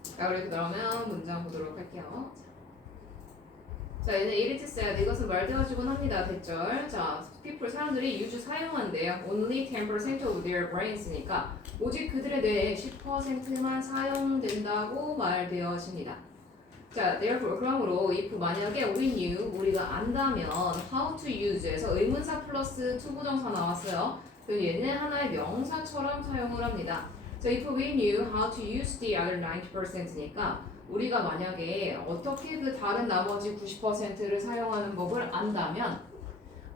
자, 우리 그러면 문장 보도록 할게요. 자, 얘는 it is said 이것은 말되어지곤 합니다. 대절. 자, people 사람들이 use 사용한대요. Only 10% of their brains니까 오직 그들의 뇌의 10%만 사용된다고 말되어집니다. 자, therefore 그러므로 if 만약에 we knew 우리가 안다면 how to use에서 의문사 플러스 투부정사 나왔어요. 그럼 얘는 하나의 명사처럼 사용을 합니다. 자, if we knew how to use the other 90%니까 우리가 만약에 어떻게 그 다른 나머지 90%를 사용하는 법을 안다면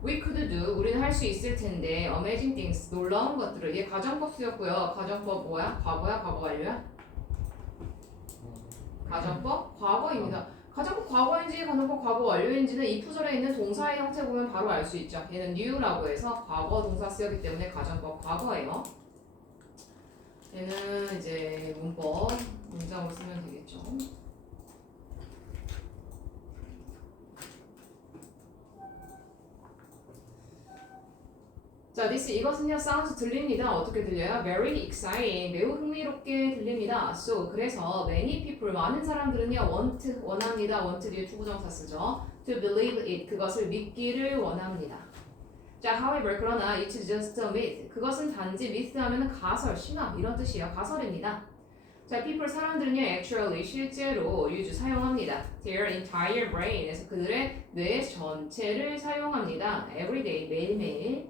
we could do 우리는 할 수 있을 텐데 amazing things 놀라운 것들을 얘 가정법 쓰였고요. 가정법 뭐야? 과거야? 과거 완료야? 가정법? 과거입니다. 가정법 과거인지 가정법 과거 완료인지는 이 구절에 있는 동사의 형태 보면 바로 알 수 있죠. 얘는 new라고 해서 과거 동사 쓰였기 때문에 가정법 과거예요. 얘는 이제 문법 문장으로 쓰면 되겠죠. 자, this 이것은요 sounds 들립니다. 어떻게 들려요? Very exciting 매우 흥미롭게 들립니다. So 그래서 many people 많은 사람들은요 want 원합니다. want 뒤에 투부정사 쓰죠. To believe it 그것을 믿기를 원합니다. 자, however 그러나 it's just a myth 그것은 단지 myth 하면은 가설, 신화 이런 뜻이에요. 가설입니다. 자, people 사람들은요, actually 실제로 use 사용합니다. Their entire brain에서 그들의 뇌 전체를 사용합니다. Everyday 매일매일.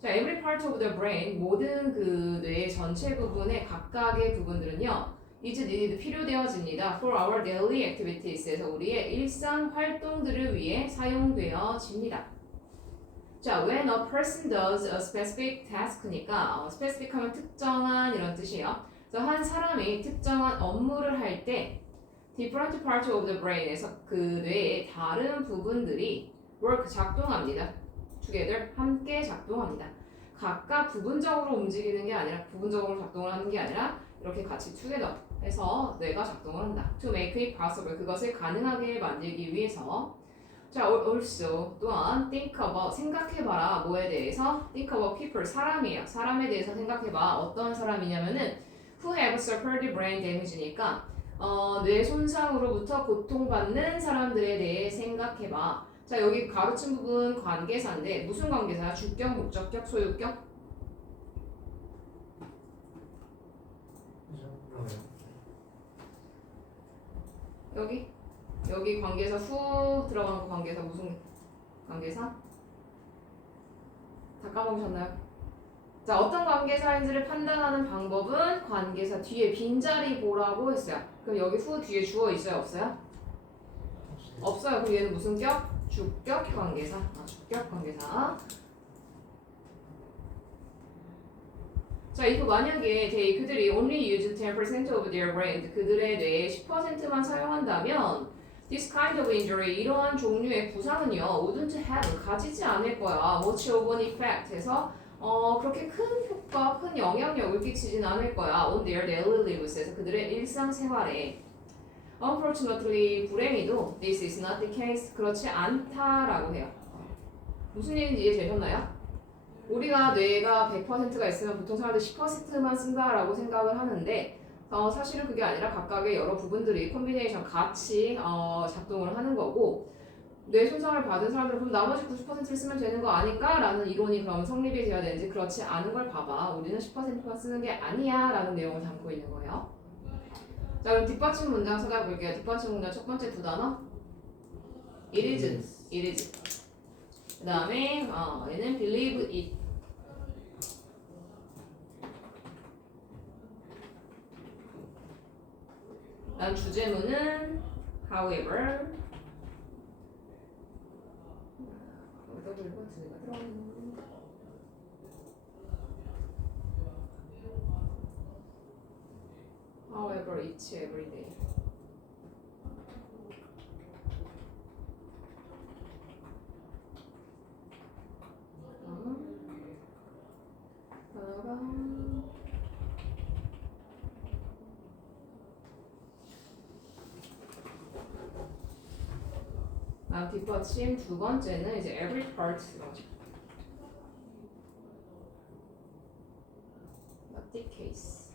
자, every part of the brain 모든 그 뇌 전체 부분의 각각의 부분들은요, is needed 필요되어집니다. For our daily activities에서 우리의 일상 활동들을 위해 사용되어집니다. 자, when a person does a specific task니까 specific 하면 특정한 이런 뜻이에요. 그래서 한 사람이 특정한 업무를 할 때 different parts of the brain에서 그 뇌의 다른 부분들이 work 작동합니다. together 함께 작동합니다. 각각 부분적으로 움직이는 게 아니라 부분적으로 작동을 하는 게 아니라 이렇게 같이 together 해서 뇌가 작동을 한다. To make it possible 그것을 가능하게 만들기 위해서 자, also 또한 think about 생각해봐라 뭐에 대해서 think about people 사람이에요. 사람에 대해서 생각해봐. 어떤 사람이냐면은 who have suffered brain damage니까 뇌 손상으로부터 고통받는 사람들에 대해 생각해봐. 자, 여기 가르친 부분 관계사인데 무슨 관계사야? 주격, 목적격, 소유격? 여기 관계사 후 들어간 거 관계사 무슨 관계사? 다 까먹으셨나요? 자, 어떤 관계사인지를 판단하는 방법은 관계사 뒤에 빈자리 보라고 했어요. 그럼 여기 후 뒤에 주어 있어요? 없어요? 없어요. 그럼 얘는 무슨 격? 주격 관계사. 주격 관계사. 자, 이거 만약에 그들이 only use 10% of their brain, 그들의 뇌의 10%만 사용한다면 this kind of injury, 이러한 종류의 부상은요, wouldn't have, 가지지 않을 거야. much of an effect 해서 그렇게 큰 효과, 큰 영향력을 끼치진 않을 거야. on their daily lives에서 그들의 일상생활에. Unfortunately, 불행히도 this is not the case, 그렇지 않다라고 해요. 무슨 얘기인지 이해되셨나요? 우리가 뇌가 100%가 있으면 보통 사람들 10%만 쓴다라고 생각을 하는데 사실은 그게 아니라 각각의 여러 부분들이 콤비네이션 같이 작동을 하는 거고 뇌 손상을 받은 사람들은 그럼 나머지 90%를 쓰면 되는 거 아닐까? 라는 이론이 그럼 성립이 되어야 되는지 그렇지 않은 걸 봐봐. 우리는 10%만 쓰는 게 아니야 라는 내용을 담고 있는 거예요. 자, 그럼 뒷받침 문장 찾아볼게요. 뒷받침 문장 첫 번째 두 단어 It is 그 다음에 얘는 believe it 다음 주제문은 however however it's every day 뒷받침 두 번째는 이제 every part not the case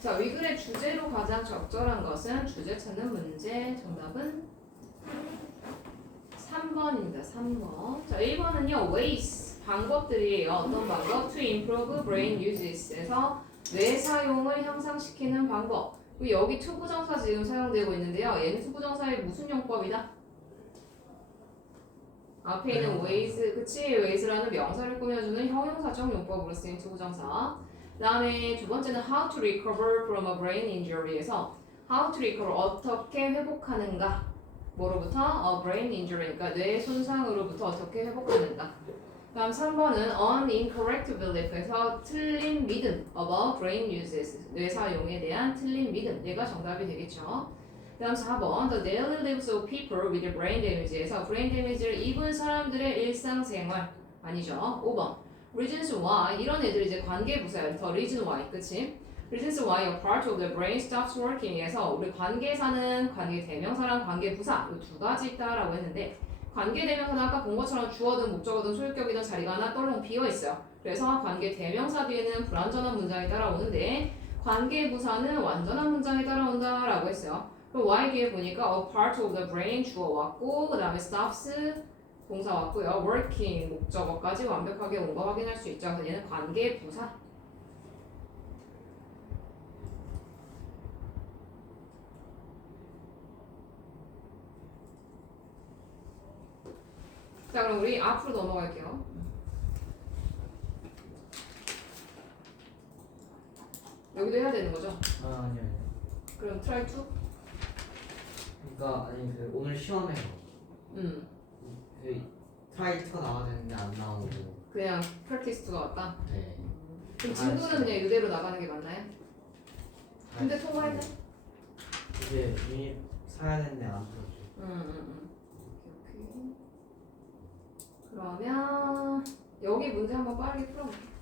자, 위글의 주제로 가장 적절한 것은 주제 찾는 문제 정답은 3번입니다. 3번. 자, 1번은요. ways, 방법들이에요. 어떤 방법? to improve brain uses에서 뇌 사용을 향상시키는 방법. 여기 투부정사 지금 사용되고 있는데요. 얘는 투부정사의 무슨 용법이다? 앞에 있는 ways, 그치? ways라는 명사를 꾸며주는 형용사적 용법으로 쓰인 투부정사. 그 다음에 두 번째는 how to recover from a brain injury에서 how to recover, 어떻게 회복하는가. 뭐로부터? brain injury, 그러니까 뇌 손상으로부터 어떻게 회복하는가. 다음 3번은 an incorrect belief에서 틀린 믿음 about brain uses, 뇌 사용에 대한 틀린 믿음. 얘가 정답이 되겠죠. 다음 4번 the daily lives of people with brain damage에서 brain damage를 입은 사람들의 일상생활 아니죠. 5번 reasons why, 이런 애들이 이제 관계부사예요. the reason why, 그치? reasons why a part of the brain stops working에서 우리 관계사는 관계대명사랑 관계부사 이 두 가지 있다라고 했는데 관계대명사는 아까 본 것처럼 주어든 목적어든 소유격이든 자리가 하나 떨렁 비어 있어요. 그래서 관계대명사 뒤에는 불완전한 문장이 따라오는데 관계부사는 완전한 문장에 따라온다 라고 했어요. 그럼 y 뒤에 보니까 a part of the brain 주어 왔고 그 다음에 stops 동사 왔고요. working 목적어까지 완벽하게 온 거 확인할 수 있죠. 그래서 얘는 관계부사. 자 그럼 우리 앞으로 넘어갈게요. 여기도 해야 되는 거죠? 아 아니요. 그럼 try to? 그러니까 아니 그 오늘 시험에서 그 트라이 투가 나와야 되는데 안 나오고. 그냥 practice to가 왔다? 네. 그럼 진도는 그냥 이대로 나가는 게 맞나요? 근데 통과했네? 이제 유닛 사야 되는데 안 풀었죠. 오케이. 그러면 여기 문제 한번 빠르게 풀어볼게요.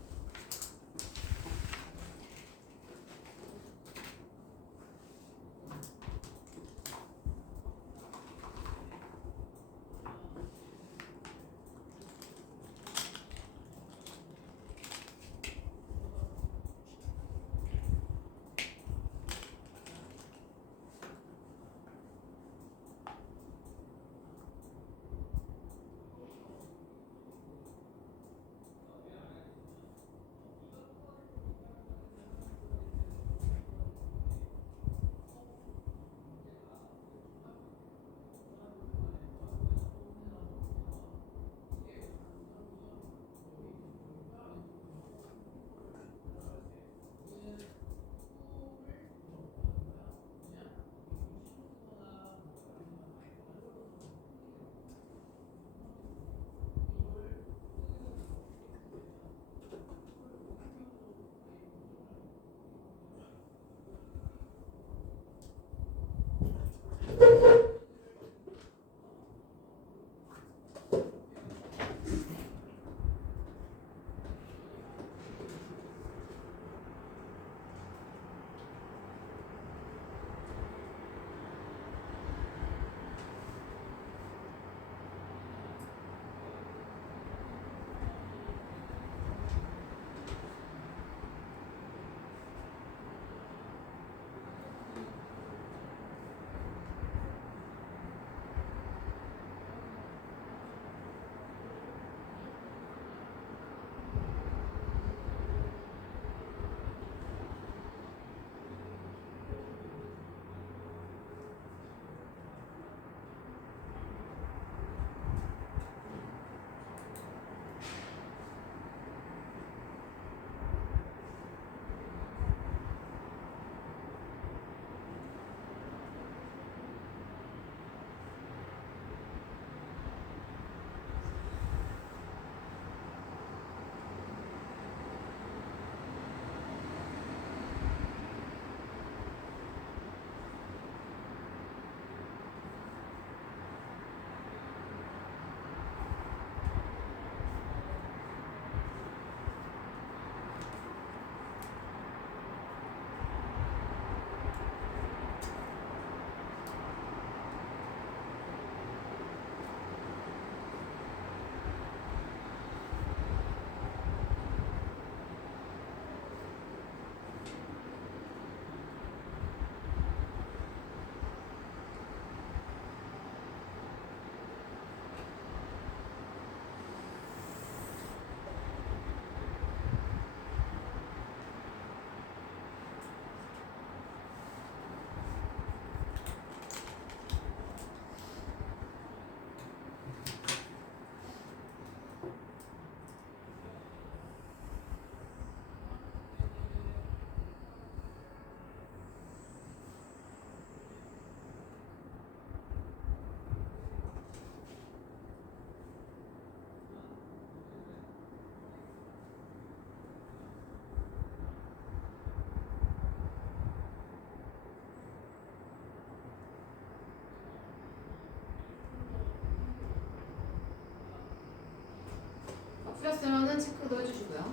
풀렸으면은 체크도 해주시고요.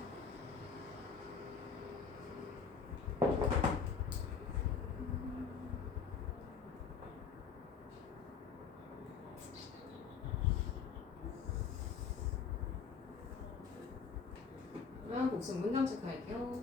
그러면 복습 문장 체크할게요.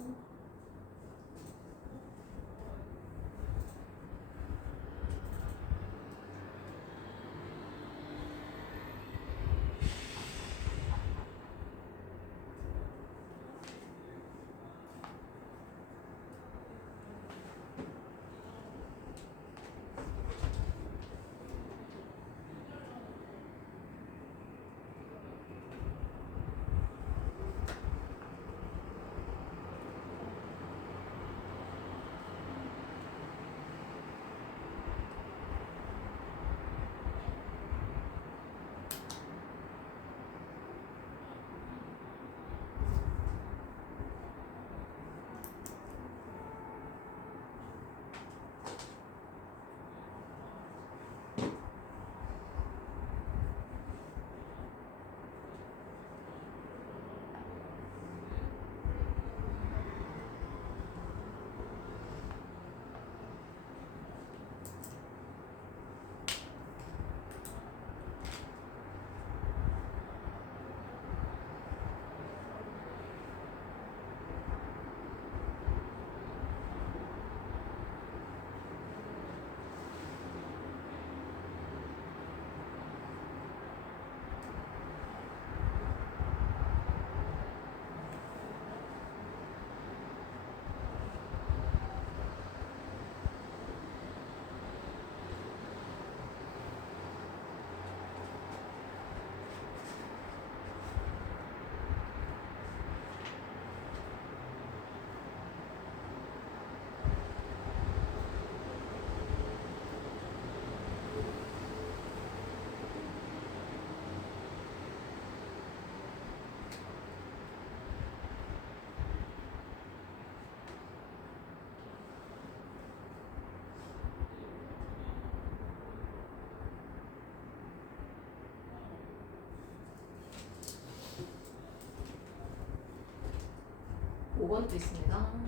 5번도 있습니다.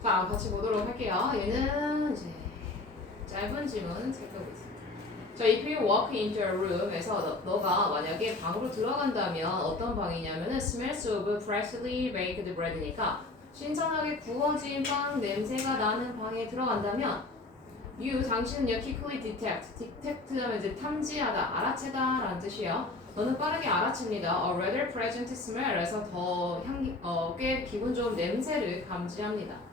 자, 같이 보도록 할게요. 얘는 이제 짧은 질문 살펴보겠습니다. 자, if you walk into a room에서 너가 만약에 방으로 들어간다면 어떤 방이냐면은 smells of freshly baked bread니까 신선하게 구워진 빵 냄새가 나는 방에 들어간다면 you 당신은요 quickly detect 하면 이제 탐지하다 알아채다 라는 뜻이에요. 너는 빠르게 알아챕니다. A rather pleasant smell에서 더 꽤 기분 좋은 냄새를 감지합니다.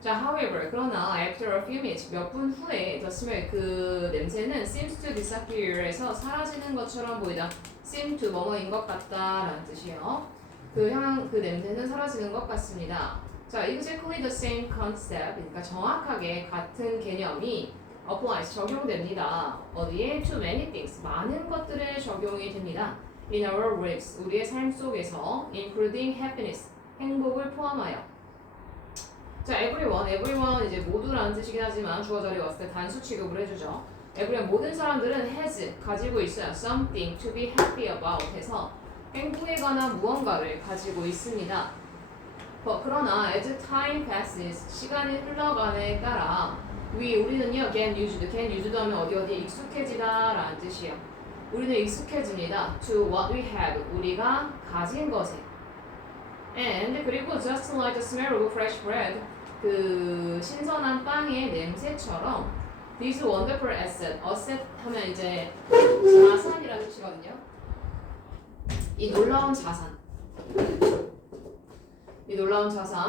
자, however, 그러나 after a few minutes, 몇 분 후에 the smell, 그 냄새는 seems to disappear에서 사라지는 것처럼 보이다. seem to 뭐뭐인 것 같다라는 뜻이에요. 그 냄새는 사라지는 것 같습니다. 자, exactly the same concept, 그러니까 정확하게 같은 개념이 applies, 적용됩니다. 어디에? To many things, 많은 것들에 적용이 됩니다. In our lives, 우리의 삶 속에서, including happiness, 행복을 포함하여. 자, everyone 이제 모두라는 뜻이긴 하지만 주어 자리에 왔을 때 단수 취급을 해주죠. everyone 모든 사람들은 has 가지고 있어요. something to be happy about 해서 행복에 관한 무언가를 가지고 있습니다. 그러나 as time passes 시간이 흘러감에 따라 우리는요 get used 하면 어디에 익숙해지다 라는 뜻이에요. 우리는 익숙해집니다. to what we have 우리가 가진 것에. And 그리고 just like the smell of fresh bread 그 신선한 빵의 냄새처럼 this wonderful asset 하면 이제 자산이라는 뜻이거든요. 이 놀라운 자산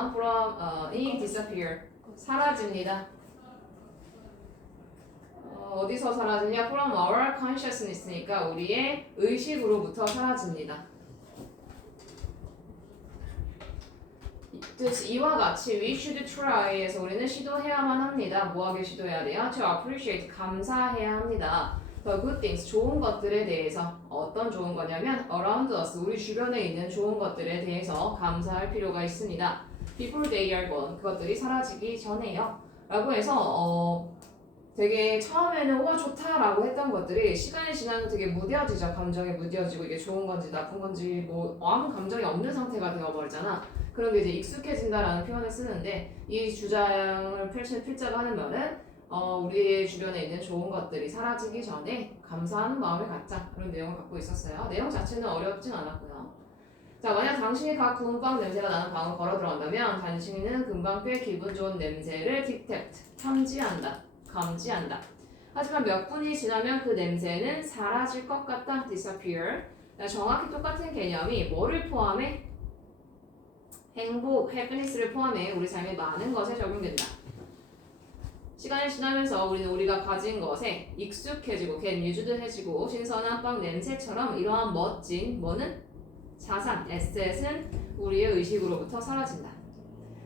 from이 disappear 사라집니다. 어디서 사라지냐? from our consciousness니까 우리의 의식으로부터 사라집니다. 이와 같이 we should try에서 우리는 시도해야만 합니다. 뭐하게 시도해야 돼요? To appreciate 감사해야 합니다. The good things 좋은 것들에 대해서 어떤 좋은 거냐면 around us 우리 주변에 있는 좋은 것들에 대해서 감사할 필요가 있습니다. Before they are gone 그것들이 사라지기 전에요. 라고 해서 되게 처음에는 와 좋다라고 했던 것들이 시간이 지나면 되게 무뎌지죠. 감정에 무뎌지고 이게 좋은 건지 나쁜 건지 뭐 아무 감정이 없는 상태가 되어버리잖아. 그런 게 이제 익숙해진다라는 표현을 쓰는데 이 주장을 필자로 하는 말은 우리 주변에 있는 좋은 것들이 사라지기 전에 감사하는 마음을 갖자 그런 내용을 갖고 있었어요. 내용 자체는 어렵진 않았고요. 자, 만약 당신이 각 구운 빵 냄새가 나는 방을 걸어 들어간다면 당신은 금방 꽤 기분 좋은 냄새를 detect, 감지한다. 하지만 몇 분이 지나면 그 냄새는 사라질 것 같다, disappear. 정확히 똑같은 개념이 뭐를 포함해? 행복, happiness를 포함해 우리 삶의 많은 것에 적용된다. 시간이 지나면서 우리는 우리가 가진 것에 익숙해지고 get used해지고 신선한 빵 냄새처럼 이러한 멋진 뭐는? 자산, 에셋은 우리의 의식으로부터 사라진다.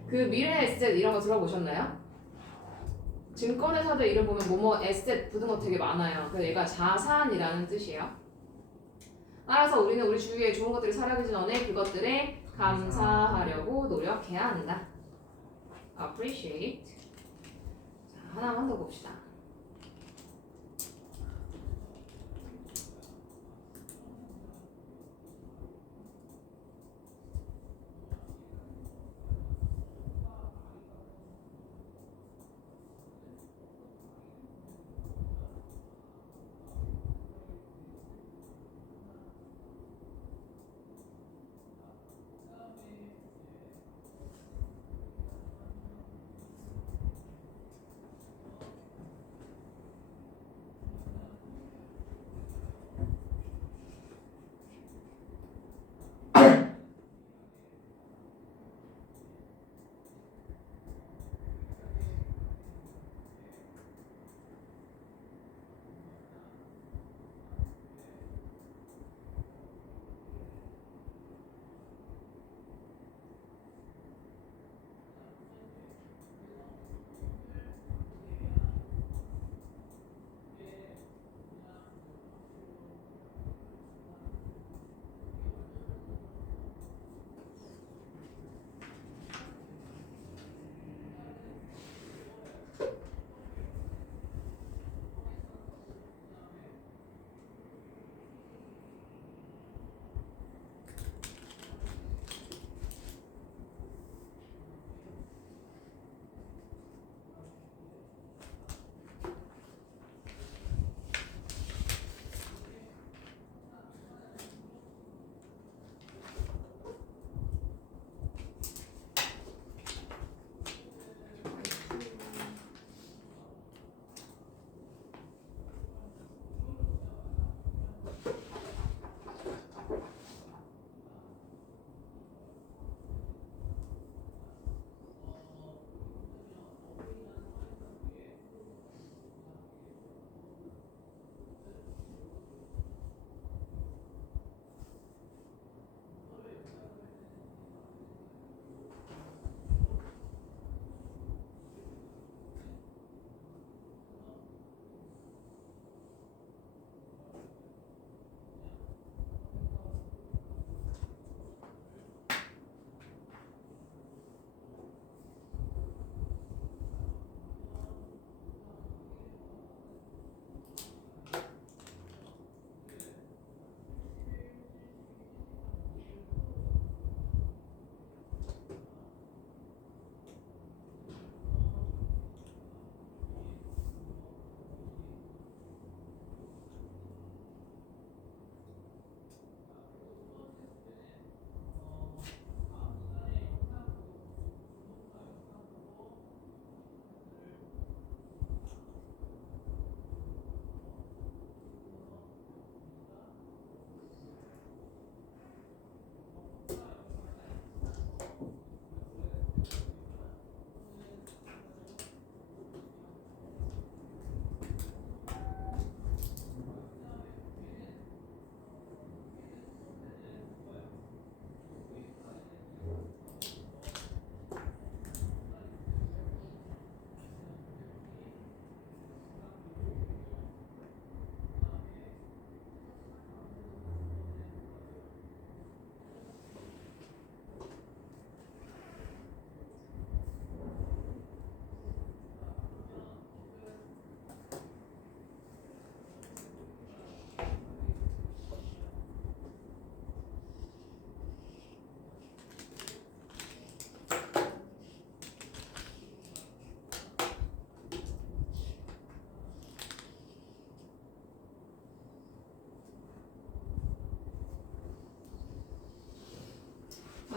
그 미래 에셋 이런 거 들어보셨나요? 증권회사들 이름 보면 뭐뭐 에셋 붙은 거 되게 많아요. 그래서 얘가 자산이라는 뜻이에요. 따라서 우리는 우리 주위에 좋은 것들이 사라지기 전에 그것들에 감사하려고 노력해야 한다. appreciate. 자, 하나만 더 봅시다.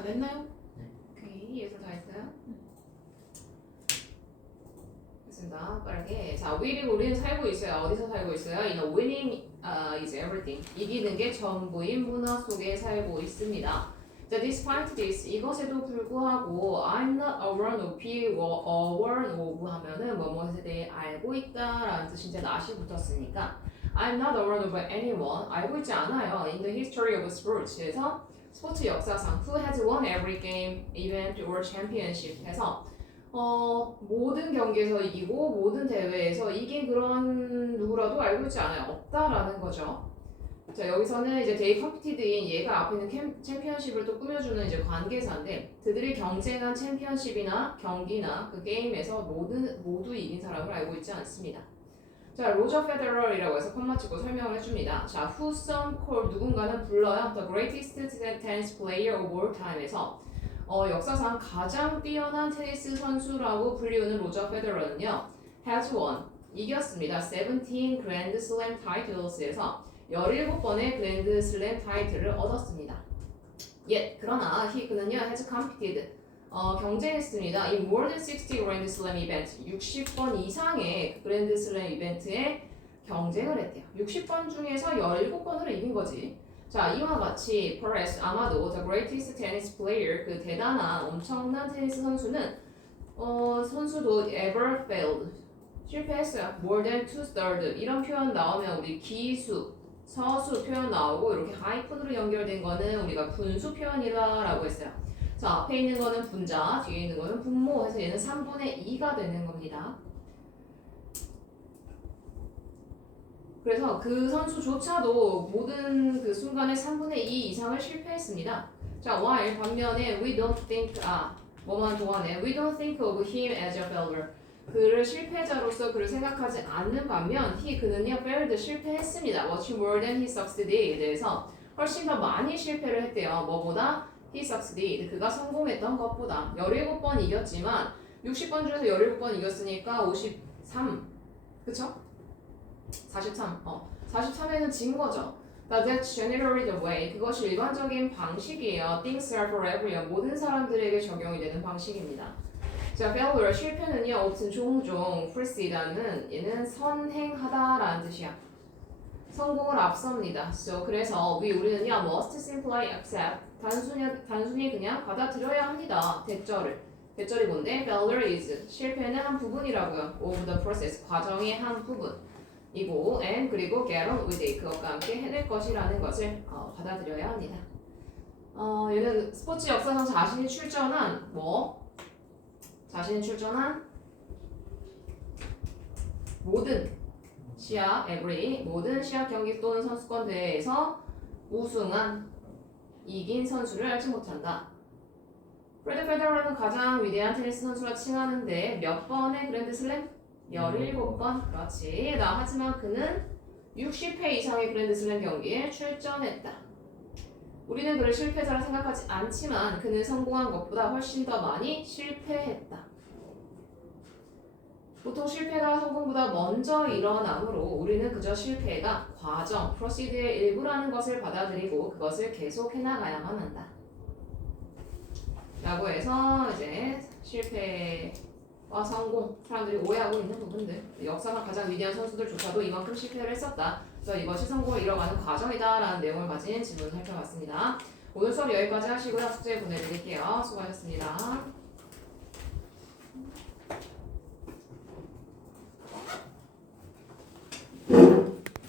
됐나요? 네. 오케이, 예술 다 했어요? 됐습니다. 빠르게. 자, 우리는 살고 있어요. 어디서 살고 있어요? In a winning is everything. 이기는 게 전부인 문화 속에 살고 있습니다. 자, despite this, 이것에도 불구하고 I'm not aware of, aware of 하면은 뭐뭐에 대해 알고 있다라는 뜻인데 not이 붙었으니까 I'm not aware of anyone, 알고 있지 않아요. In the history of sports, 에서 스포츠 역사상 who has won every game, event or championship 해서 모든 경기에서 이기고 모든 대회에서 이긴 그런 누구라도 알고 있지 않아요. 없다라는 거죠. 자, 여기서는 이제 데이 컴피티드인 얘가 앞에 있는 챔피언십을 또 꾸며주는 이제 관계사인데 그들이 경쟁한 챔피언십이나 경기나 그 게임에서 모두 이긴 사람을 알고 있지 않습니다. 자, 로저 페더럴이라고 해서 컴마 찍고 설명을 해줍니다. 자, who some call 누군가는 불러요. The greatest tennis player of all time에서 역사상 가장 뛰어난 테니스 선수라고 불리우는 로저 페더럴은요. has won 이겼습니다. 17 Grand Slam titles에서 17번의 그랜드 슬램 타이틀을 얻었습니다. 그러나 그는요 has competed 경쟁했습니다. In more than 60 Grand Slam events 60번 이상의 그랜드 슬램 이벤트에 경쟁을 했대요. 60번 중에서 17번을 이긴 거지. 자, 이와 같이 perhaps 아마도 the greatest tennis player 그 대단한 엄청난 테니스 선수는 선수도 ever failed 실패했어요. more than 2/3 이런 표현 나오면 우리 기수 서수 표현 나오고 이렇게 하이픈으로 연결된 거는 우리가 분수 표현이다라고 했어요. 자, 앞에 있는 거는 분자, 뒤에 있는 거는 분모 해서 얘는 3분의 2가 되는 겁니다. 그래서 그 선수조차도 모든 그 순간에 3분의 2 이상을 실패했습니다. 자, while 반면에 we don't think 뭐만 동안에 we don't think of him as a failure 그를 실패자로서 그를 생각하지 않는 반면 그는요 failed 실패했습니다. much more than he succeeded 에서 훨씬 더 많이 실패를 했대요. 뭐보다 he succeeded 그가 성공했던 것보다 17번 이겼지만 60번 중에서 17번 이겼으니까 53 그쵸? 43 43에는 진 거죠. That's generally the way 그것이 일반적인 방식이에요. Things are for everyone 모든 사람들에게 적용이 되는 방식입니다. 자, failure 실패는요 often 종종 preced라는 얘는 선행하다라는 뜻이야. 성공을 앞섭니다. So 그래서 우리는요 must simply accept 단순히 그냥 받아들여야 합니다. 대절이 뭔데? failure is 실패는 한 부분이라고요. of the process 과정의 한 부분이고 and 그리고 get on with it 그것과 함께 해낼 것이라는 것을 받아들여야 합니다. 얘는 스포츠 역사상 자신이 출전한 모든 시합, 모든 시합 경기 또는 선수권 대회에서 우승한 이긴 선수를 알지 못한다. 프레드 페더러는 가장 위대한 테니스 선수라 칭하는데 몇 번의 그랜드 슬램? 17번. 그렇지. 하지만 그는 60회 이상의 그랜드 슬램 경기에 출전했다. 우리는 그를 실패자라 생각하지 않지만 그는 성공한 것보다 훨씬 더 많이 실패했다. 보통 실패가 성공보다 먼저 일어나므로 우리는 그저 실패가 과정, 프로시드의 일부라는 것을 받아들이고 그것을 계속 해나가야만 한다. 라고 해서 이제 실패와 성공, 사람들이 오해하고 있는 부분들 역사상 가장 위대한 선수들조차도 이만큼 실패를 했었다. 그래서 이것이 성공을 이뤄가는 과정이다 라는 내용을 가진 질문을 살펴봤습니다. 오늘 수업 여기까지 하시고요. 숙제 보내드릴게요. 수고하셨습니다.